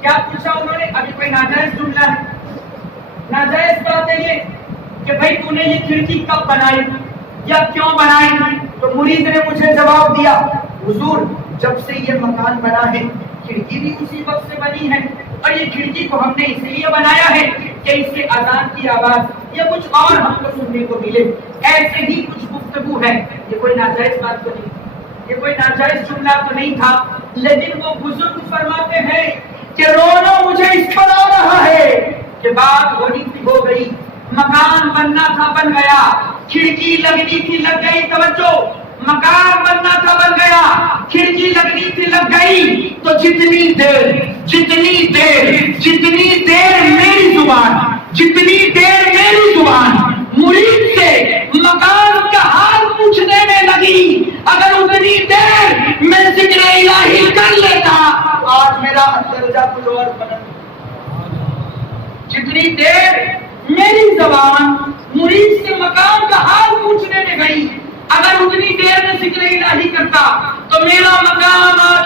کیا پوچھا انہوں نے؟ ابھی کوئی ناجائز جملہ ہے؟ ناجائز بات ہے یہ کہ بھائی تو نے یہ کھڑکی کب بنائی یا کیوں بنائی؟ تو مرید نے مجھے جواب دیا، حضور جب سے یہ مکان بنا ہے کھڑکی بھی اسی وقت سے بنی ہے، اور یہ کھڑکی کو ہم نے اس لیے بنایا ہے کہ اس سے اذان کی آواز یا کچھ اور ہم کو سننے کو ملے، ایسے ہی کچھ گفتگو ہے۔ یہ کوئی ناجائز بات تو نہیں، یہ کوئی ناجائز جملہ تو نہیں تھا، لیکن وہ بزرگ فرماتے ہیں کہ رونا مجھے اس پر آ رہا ہے کہ بات ہونی تھی ہو گئی، مکان بننا تھا بن گیا، کھڑکی لگنی تھی لگ گئی، توجہ، مکان بننا تھا بن گیا، کھڑکی لگنی تھی لگ گئی، تو جتنی دیر میری زبان مرید سے مکان کا حال پوچھنے میں لگی، اگر اتنی دیر میں ذکر الہی کر لیتا تو آج میرا درجہ کچھ اور بنا۔ جتنی دیر میری زبان مرید سے مکان کا حال پوچھنے میں گئی، اگر اتنی دیر میں ذکر الہی کرتا تو میرا مقام آج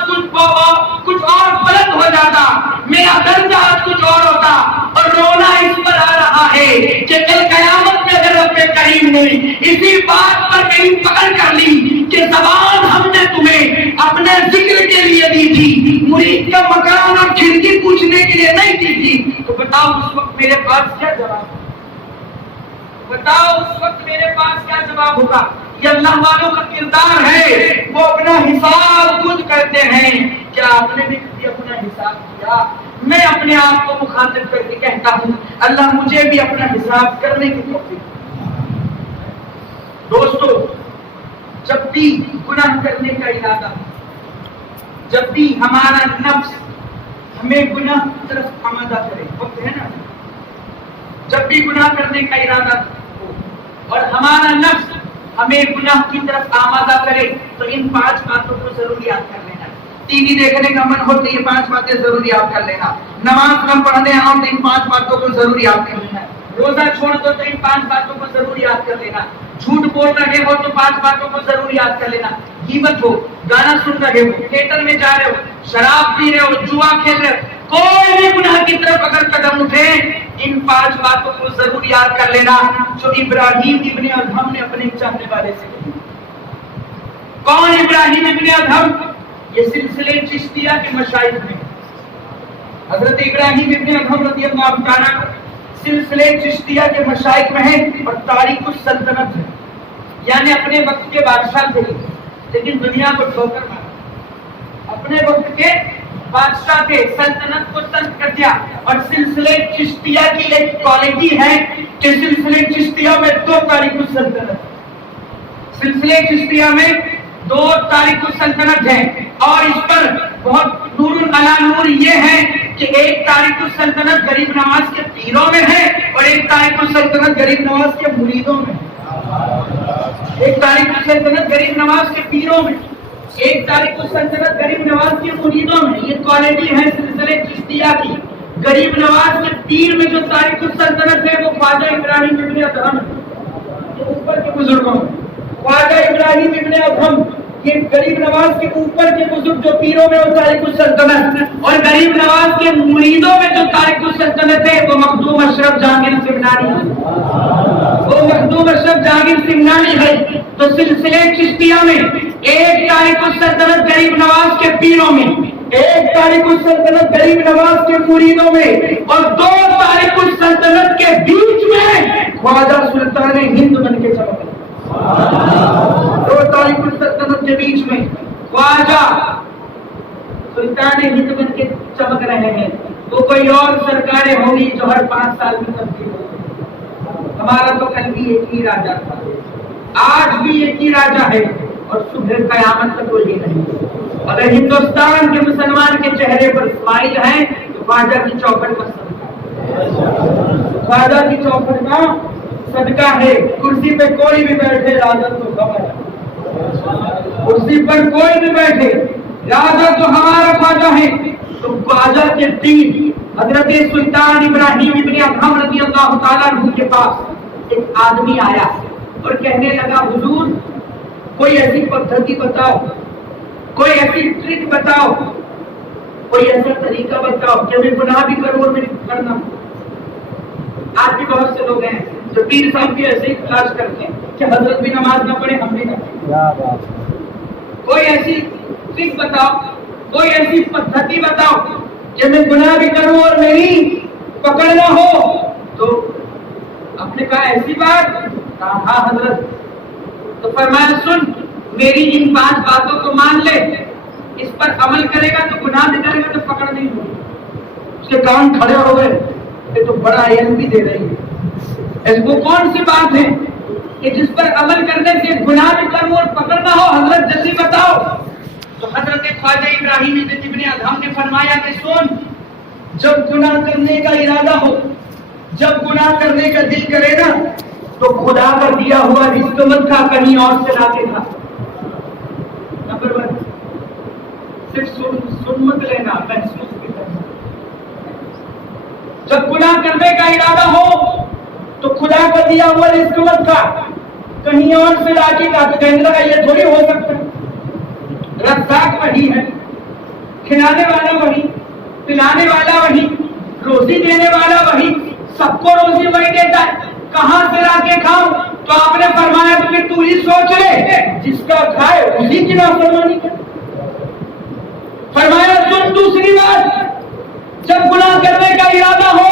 کچھ اور بلند ہو جاتا، میرا درجہ آج کچھ اور ہوتا۔ اور رونا اس پر آ رہا ہے کہ کل قیامت میں اگر رب کریم نے اسی بات پر میری پکڑ کر لی کہ زبان ہم نے تمہیں اپنے ذکر کے لیے دی تھی، مرید کا مکان اور کھڑکی پوچھنے کے لیے نہیں دی تھی، تو بتاؤ اس وقت میرے پاس کیا جواب؟ بتاؤ اس وقت میرے پاس کیا جواب ہوگا؟ یہ اللہ والوں کا کردار ہے، وہ اپنا حساب خود کرتے ہیں۔ کیا آپ نے بھی کبھی اپنا حساب کیا؟ میں اپنے آپ کو مخاطب کر کے کہتا ہوں اللہ مجھے بھی اپنا حساب کرنے کی توفیق دے۔ دوستو، جب بھی گناہ کرنے کا ارادہ، جب بھی ہمارا نفس ہمیں گناہ کی طرف آمادہ کرے، وقت ہے نا، جب بھی گناہ کرنے کا ارادہ ہو اور ہمارا نفس ہمیں گناہ کی طرف آمادہ کرے تو ان 5 باتوں کو ضرور یاد کر لینا۔ ٹی وی دیکھنے کا من ہو تو یہ 5 باتیں ضرور یاد کر لینا۔ نماز نہ پڑھنے آؤ تو ان 5 باتوں کو ضرور یاد کر لینا۔ روزہ چھوڑ دو تو ان 5 باتوں کو ضرور یاد کر لینا۔ جھوٹ بول رہے ہو تو 5 باتوں کو ضرور یاد کر لینا۔ غیبت ہو، گانا سن رہے ہو، تھیٹر میں جا رہے ہو، شراب پی رہے ہو، جوا کھیل رہے ہو، کوئی بھی گناہ کی طرف اگر قدم اٹھے ان 5 باتوں کو ضرور یاد کر لینا جو ابراہیم ابن ادہم نے اپنے چاہنے والے سے کہی۔ کون ابراہیم ابن ادہم؟ یہ سلسلے چشتیہ کے مشائخ ہیں۔ حضرت ابراہیم ابن ادہم رضی اللہ تعالیٰ سلسلے چشتیہ کے مشائخ میں ہیں اور تاریخ السلطنت ہے، یعنی اپنے وقت کے بادشاہ تھے لیکن دنیا کو ٹھوکر مارا۔ اپنے وقت کے بادشاہ تھے، سلطنت کو ترک کر دیا، اور سلسلے چشتیہ کی ایک کوالٹی ہے کہ سلسلے چشتیہ میں 2 تاریخ السلطنت، سلسلے چشتیہ میں 2 تاریخ السلطنت ہے، اور اس پر بہت نور علی نور یہ ہے کہ ایک تاریخ السلطنت غریب نواز کے پیروں میں ہے اور ایک تاریخ السلطنت غریب نواز کے مریدوں میں۔ ایک تاریخ السلطنت غریب نواز کے پیروں میں، ایک تاریخ السلطنت غریب نواز کے مریدوں میں۔ یہ کوالٹی ہے سلسلے چشتیہ کی۔ غریب نواز کے پیر میں جو تاریخ السلطنت ہے وہ خواجہ ابراہیم ابن ادہم، یہ اوپر کے بزرگوں، خواجہ ابراہیم ابن ادہم، یہ غریب نواز کے اوپر کے بزرگ جو پیروں میں وہ تاریخ السلطنت، اور غریب نواز کے مریدوں میں جو تاریخ السلطنت ہے وہ مخدوم اشرف جہانگیر سمنانی ہے، وہ مخدوم اشرف جہانگیر سمنانی ہے۔ تو سلسلے چشتیہ میں ایک تاریخ السلطنت غریب نواز کے پیروں میں، ایک تاریخ السلطنت غریب نواز کے مریدوں میں، اور 2 تاریخ السلطنت کے بیچ میں خواجہ سلطان ہند بن کے چمک رہے۔ 2 تاریخ السلطنت کے بیچ میں خواجہ سلطان ہند بن کے چمک رہے ہیں۔ وہ کوئی اور سرکاریں ہوگی جو ہر 5 سال میں تبدیل ہوگی، ہمارا تو کل بھی ایک ہی راجا تھا، آج بھی ایک ہی راجا ہے، اور صبح قیامت تک کوئی نہیں۔ اگر ہندوستان کے مسلمان کے چہرے پر اسمائل ہے تو خواجہ کی چوکھٹ کا صدقہ، خواجہ کی چوکھٹ کا صدقہ ہے۔ کرسی پہ کوئی بھی بیٹھے راجا تو ہمارا، کرسی پر کوئی بھی بیٹھے راجا تو ہمارا خواجہ ہے۔ تو خواجہ کے دین حضرت سلطان ابراہیم ابن ادہم رضی اللہ تعالیٰ عنہ کے پاس ایک آدمی آیا، اور کہنے لگا حضور کوئی ایسی پدھتی بتاؤ, کوئی ایسی ٹرک بتاؤ, کوئی ایسا طریقہ بتاؤ کہ میں گناہ بھی کروں اور میری کرنا. آج بھی بہت سے لوگ ہیں جو پیر صاحب بھی ایسے ہی تلاش کرتے ہیں کہ حضرت بھی نماز نہ پڑھے ہم بھی نہ پڑھیں. کوئی ایسی ٹرک بتاؤ, کوئی ایسی پدھتی بتاؤ کہ میں گناہ بھی کروں اور میری پکڑ نہ ہو. تو آپ نے کہا ایسی بات؟ کہا ہاں حضرت. تو فرمایا سن, میری ان 5 باتوں کو مان لے, اس پر عمل کرے گا تو گناہ نہیں کرے گا تو پکڑ نہیں ہوگی. اس کے کان کھڑے ہو گئے, یہ تو بڑا علم بھی دے رہی ہے. وہ کون سی بات ہے کہ جس پر عمل کرنے سے گناہ بھی کروں اور پکڑ نہ ہو؟ حضرت جلدی بتاؤ. تو حضرت خواجہ ابراہیم ابن ادہم نے فرمایا کہ سن, جب گناہ کرنے کا ارادہ ہو, جب گناہ کرنے کا دل کرے نا, تو خدا کا دیا ہوا رزق مت کھا, کہیں اور سے لا کے کھا. نمبر 1, صرف سن مت لینا, محسوس بھی کرنا. جب گناہ کرنے کا ارادہ ہو تو خدا کا دیا ہوا رزق مت کھا, کہیں اور سے لا کے کھا. تو کہنے لگا یہ تھوڑی ہو سکتا ہے, رزاق وہی ہے, کھلانے والا وہی, پلانے والا وہی, روزی دینے والا وہی, سب کو روزی وہی دیتا ہے, کہاں سے لا کے کھاؤ؟ تو آپ نے فرمایا تو پھر تو ہی سوچ لے, جس کا کھائے اسی کی نافرمانی کر. فرمایا سن دوسری بات, جب گناہ کرنے کا ارادہ ہو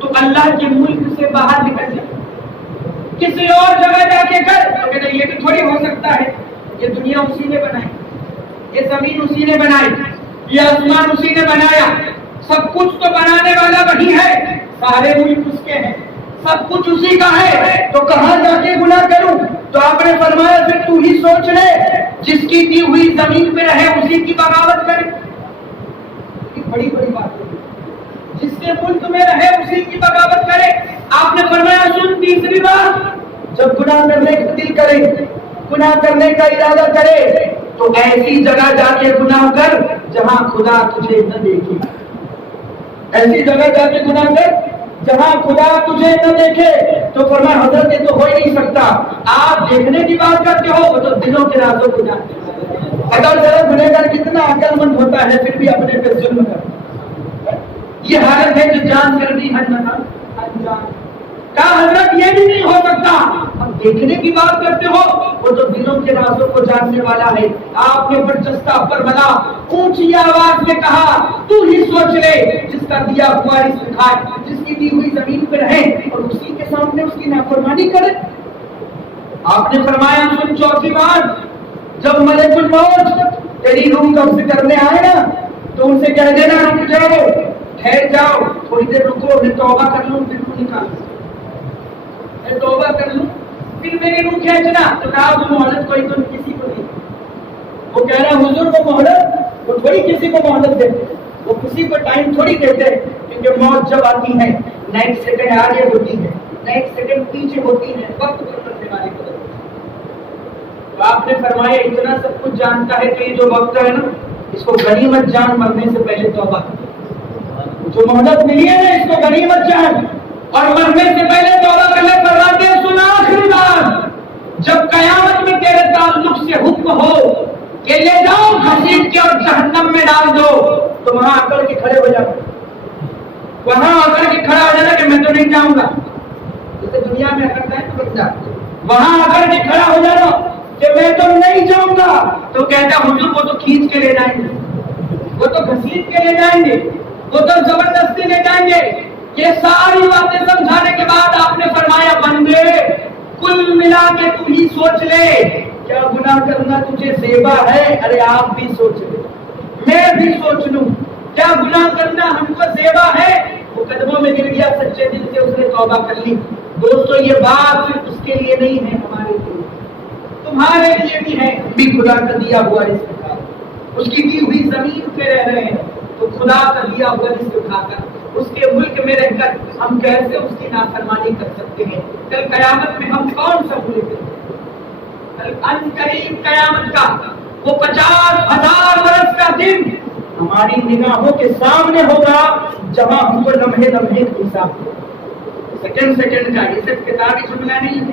تو اللہ کے ملک سے باہر نکل جائے, کسی اور جگہ جا کے کر. تو کہتے یہ بھی تھوڑی ہو سکتا ہے, یہ دنیا اسی نے بنائی, یہ زمین اسی نے بنائی, یہ آسمان اسی نے بنایا, سب کچھ تو بنانے والا وہی ہے, سارے ملک اس کے ہیں, سب کچھ اسی کا ہے, تو کہاں جا کے گناہ کروں؟ تو آپ نے فرمایا پھر تو ہی سوچ لے, جس کی دی ہوئی زمین پہ رہے اسی کی بغاوت کرے. بڑی بڑی بات ہے, جس کے ملک میں رہے اسی کی بغاوت کرے. آپ نے فرمایا سن تیسری بات, جب گناہ کرنے کا دل کرے, گناہ کرنے کا ارادہ کرے, تو ایسی جگہ جا کے گناہ کر جہاں خدا تجھے نہ دیکھے. ایسی جگہ جا کے گناہ کر جہاں خدا تجھے نہ دیکھے. تو فرمایا حضرت یہ تو ہو ہی نہیں سکتا, آپ دیکھنے کی بات کرتے ہو, وہ تو دلوں کے رازوں کو جانتے ہیں. اگر ذرا گنہگار کتنا عقل مند ہوتا ہے پھر بھی اپنے پہ ظلم کرتا ہے. یہ حالت ہے جو جان کر بھی انجان. کہا حضرت یہ بھی نہیں ہو سکتا, اب دیکھنے کی بات کرتے ہو, وہ تو دلوں کے رازوں کو جاننے والا ہے. آپ نے برجستہ پر بنا اونچی آواز میں کہا تو ہی سوچ لے, جس کا دیا ہوا رزق کھائے, جس کی دی ہوئی زمین پر رہے اور اسی کے سامنے اس کی نافرمانی کرے. آپ نے فرمایا سن چوتھی بات, جب ملک الموت تیری روح قبض کرنے آئے نا, تو ان سے کہہ دینا رک جاؤ, ٹھہر جاؤ, تھوڑی دیر رکو, میں توبہ کر لوں, پھر روح نکال, میں توبہ کر لوں, پھر میری روح کھینچنا. تو کہا وہ مہلت کوئی تو کسی کو نہیں. وہ کہہ رہا حضور وہ مہلت وہ تھوڑی کسی کو مہلت دیتے, وہ کسی کو ٹائم تھوڑی دیتے, کیونکہ موت جب آتی ہے نہ ایک سیکنڈ آگے ہوتی ہے نہ ایک سیکنڈ پیچھے ہوتی ہے, وقت پر کرنے والے کو. تو آپ نے فرمایا اتنا سب کچھ جانتا ہے کہ یہ جو وقت ہے نا, اس کو غنیمت جان, مرنے سے پہلے توبہ کر. جو مہلت ملی ہے نا, اس کو غنیمت جان اور مرنے سے پہلے توبہ کر لے. فرماتے ہیں سنا آخری بات, جب قیامت میں تیرے تعلق سے حکم ہو کہ لے جاؤ گھسیٹ کے اور جہنم میں ڈال دو, تو وہاں آ کر کے کھڑے ہو جاؤ, وہاں آ کر کے کھڑا ہو جانا کہ میں تو نہیں جاؤں گا, جیسے دنیا میں کرتا ہے تو بچہ, وہاں آ کر کے کھڑا ہو جانا کہ میں تو نہیں جاؤں گا. تو کہتا حضور وہ تو کھینچ کے لے جائیں گے, وہ تو گھسیٹ کے لے جائیں گے, وہ تو زبردستی لے جائیں گے. یہ ساری باتیں سمجھانے کے بعد آپ نے فرمایا بندے کل ملا کے تو ہی سوچ لے, کیا گناہ کرنا تجھے زیبا ہے؟ ارے آپ بھی سوچ لے, میں بھی سوچ لوں, کیا گناہ کرنا ہم کو زیبا ہے؟ وہ قدموں میں گر گیا سچے دل سے, اس نے توبہ کر لی. دوستو یہ بات صرف اس کے لیے نہیں ہے, ہمارے لیے, تمہارے لیے بھی ہے. بھی خدا کا دیا ہوا رزق کھا, اس کی دی ہوئی زمین پہ رہ رہے ہیں, تو خدا کا دیا ہوا رزق کھا کر اس کے ملک میں رہ کر ہم کیسے اس کی نافرمانی کر سکتے ہیں؟ کل قیامت میں ہم کون سا بھولے گے؟ کل ان قریب قیامت کا وہ 50,000 برس کا دن ہماری نگاہوں کے سامنے ہوگا, جہاں ہم کو لمحے لمحے حساب ہوگا, سیکنڈ سیکنڈ کا. یہ صرف کتابی جملہ نہیں ہے,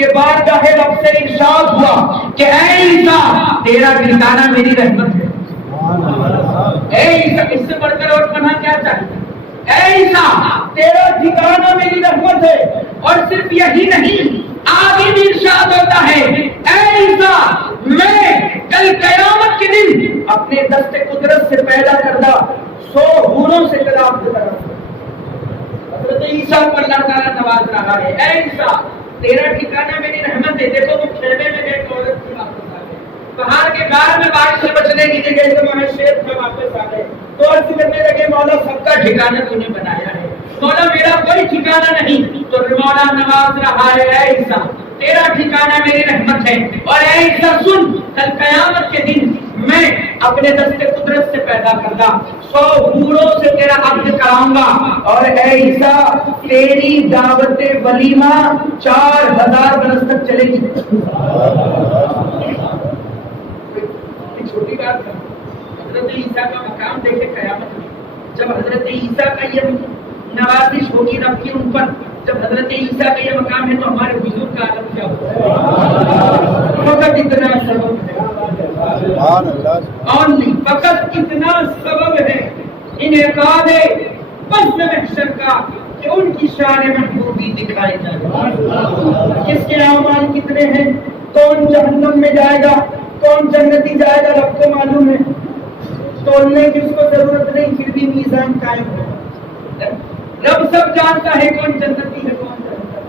کہ بارگاہ رب سے ارشاد ہوا کہ اے عیسیٰ تیرا ٹھکانہ میری رحمت ہے. اے عیسیٰ، اس سے بڑھ کر اور پناہ کیا چاہیے؟ اے عیسیٰ تیرا ٹھکانہ میری رحمت ہے. اور صرف یہی نہیں، آگے بھی ارشاد ہوتا ہے اے عیسیٰ میں کل قیامت کے دن اپنے دست قدرت سے پیدا کردہ 100 حوروں سے کلام کروں. حضرت عیسیٰ کو اللہ تعالیٰ نواز رہا ہے. اے عیسیٰ تیرا ٹھکانہ میری رحمت ہے. دیکھو وہ خیمے میں گئے تو عورت کی بات ہوتا ہے، پہاڑ کے گار میں بارش سے بچنے کے لیے گئے تو وہاں شیر تھے، واپس آ گئے تو عرض کرنے لگے مولا سب کا ٹھکانہ تو نے بنایا ہے، مولا میرا کوئی ٹھکانہ نہیں. تو مولا نواز رہا ہے اے عیسیٰ تیرا ٹھکانہ میری رحمت ہے. اور اے عیسیٰ سن، کل قیامت کے دن میں اپنے دست قدرت سے پیدا کردہ 100 حوروں سے تیرا عبد کراؤں گا. اور اے عیسیٰ تیری دعوت ولیمہ 4000 برس تک چلے گی. چھوٹی بات ہے. حضرت عیسیٰ کا مقام دیکھے قیامت میں، جب حضرت عیسیٰ کا یہ نوازش ہوگی رب کی ان پر، جب حضرت عیسیٰ کا یہ مقام ہے تو ہمارے بزرگ کا عالم کیا ہوگا. فقط اتنا سبب ہے، فقط اتنا سبب ہے انعقاد بزم محشر کا کہ ان کی شان محبوبی دکھائی جائے. کس کے اعمال کتنے ہیں، کون جہنم میں جائے گا، کون جنتی جائے گا، رب کو معلوم ہے. تولنے کی اس کو ضرورت نہیں، پھر بھی میزان قائم ہے. رب سب جانتا ہے کون جنتی ہے کون جنتا ہے،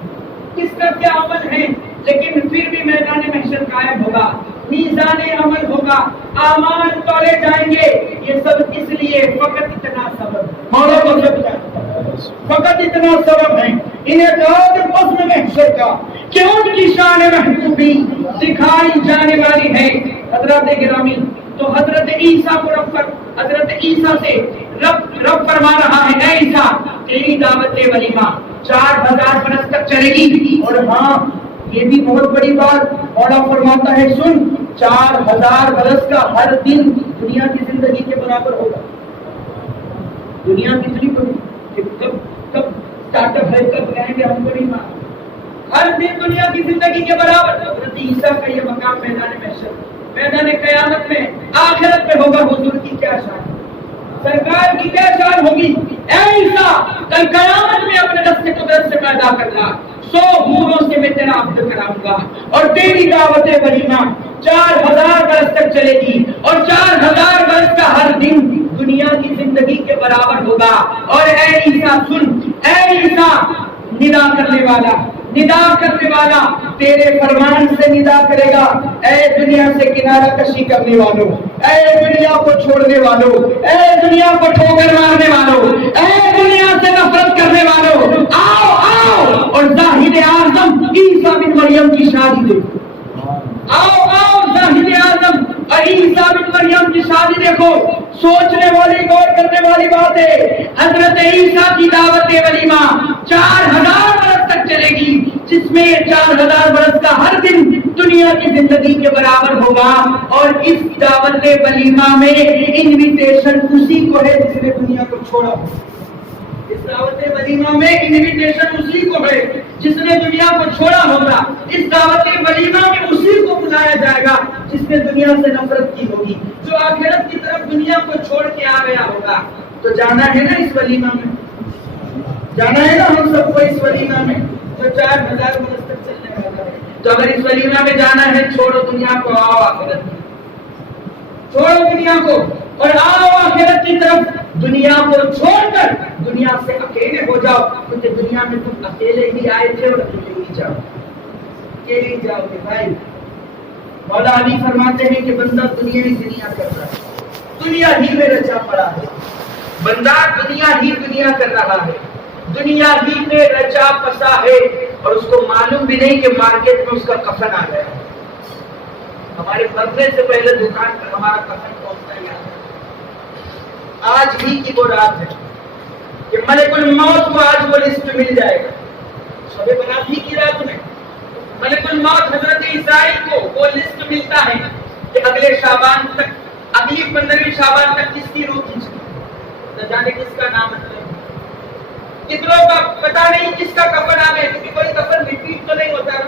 کس کا کیا عمل ہے، لیکن پھر بھی میدان محشر قائم ہوگا، میزان عمل ہوگا، اعمال تولے جائیں گے. یہ سب اس لیے فقط اتنا سبب مولا کو سب جانتا ہے، فقط اتنا سبب ہے انعقاد بزم محشر کا کہ ان کی شان محبوبی دکھائی جانے والی ہے. حضرت گرامی تو حضرت عیسیٰ کو حضرت عیسیٰ سے رب فرما رہا ہے اے عیسیٰ تیری دعوت ولیمہ 4000 برس تک چلے گی. اور ہاں یہ بھی بہت بڑی بات مولا فرماتا ہے سن، 4000 برس کا ہر دن دنیا کی زندگی کے برابر ہوگا. دنیا کتنی بڑی، کب اسٹارٹ اپ ہے، کب رہیں گے ہم بڑی ماں، ہر دن دنیا کی زندگی کے برابر. حضرت عیسیٰ کا یہ مقام میدان محشر، میدان قیامت میں، آخرت میں ہوگا. حضور کی کیا شان، سرکار کی کیا شان ہوگی. اے عیسیٰ کل قیامت میں اپنے دست قدرت سے پیدا کرنا 100 حوروں سے میں تیرا عبد کراؤں گا. اور تیری دعوت ولیمہ 4000 برس تک چلے گی. اور 4000 برس کا ہر دن دنیا کی زندگی کے برابر ہوگا. اور اے عیسیٰ سن، اے عیسیٰ ندا کرنے والا تیرے فرمان سے ندا کرے گا. اے دنیا سے کنارہ کشی کرنے والوں، اے دنیا کو چھوڑنے والوں، اے دنیا کو ٹھوکر مارنے والوں، اے دنیا سے نفرت کرنے والوں، آؤ آؤ اور زاہد اعظم عیسیٰ بن مریم کی شادی دیکھو. آؤ آؤ زاہد اعظم اور عیسیٰ بن مریم کی شادی دیکھو. سوچنے والی غور کرنے والی بات ہے. حضرت عیسیٰ کی دعوت ولیمہ 4000 برس تک چلے گی، جس میں 4000 برس کا ہر دن دنیا کی زندگی کے برابر ہوگا. اور اس دعوت ولیمہ میں انویٹیشن اسی کو ہے جس نے دنیا کو چھوڑا. اس دعوت ولیمہ میں انویٹیشن اسی کو ہے جس نے دنیا کو چھوڑا ہوگا. اس دعوت ولیمہ میں اسی کو بلایا جائے گا جس نے دنیا سے نفرت کی ہوگی، جو آخرت کی طرف دنیا کو چھوڑ کے آ گیا ہوگا. تو جانا ہے نا اس ولیمہ میں، جانا ہے نا ہم سب کو اس ولیمہ میں جو 4000 برس تک چلنے والا ہے. تو اگر اس ولیمہ میں جانا ہے، چھوڑو دنیا کو، آؤ آخرت کی، چھوڑو دنیا کو اور آؤ آخرت کی طرف. دنیا کو چھوڑ کر دنیا سے اکیلے ہو جاؤ، کیونکہ دنیا میں تم اکیلے ہی آئے تھے اور اکیلے ہی جاؤ، اکیلے ہی جاؤ گے بھائی. مولا علی فرماتے ہیں کہ بندہ دنیا ہی دنیا کر رہا ہے، دنیا ہی میں رچا پڑا ہے. بندہ دنیا کر رہا ہے، دنیا ہی میں رچا پسا ہے، اور اس کو معلوم بھی نہیں کہ مارکیٹ میں اس کا کفن آ گیا. ہمارے مرنے سے پہلے دکان پر ہمارا کفن پہنچتا ہے. آج بھی کی وہ رات ہے کہ ملک الموت کو آج وہ لسٹ مل جائے گا. شب برات ہی کی رات میں ملک الموت حضرت اسرائیل کو وہ لسٹ ملتا ہے کہ اگلے شعبان تک، اگلی 15ویں شعبان تک کس کی روح کھینچ نہ جانے کس کا نام ہے. کتنوں کا پتا نہیں کس کا کفن آ گیا، کیونکہ کوئی کفن ریپیٹ تو نہیں ہوتا نا.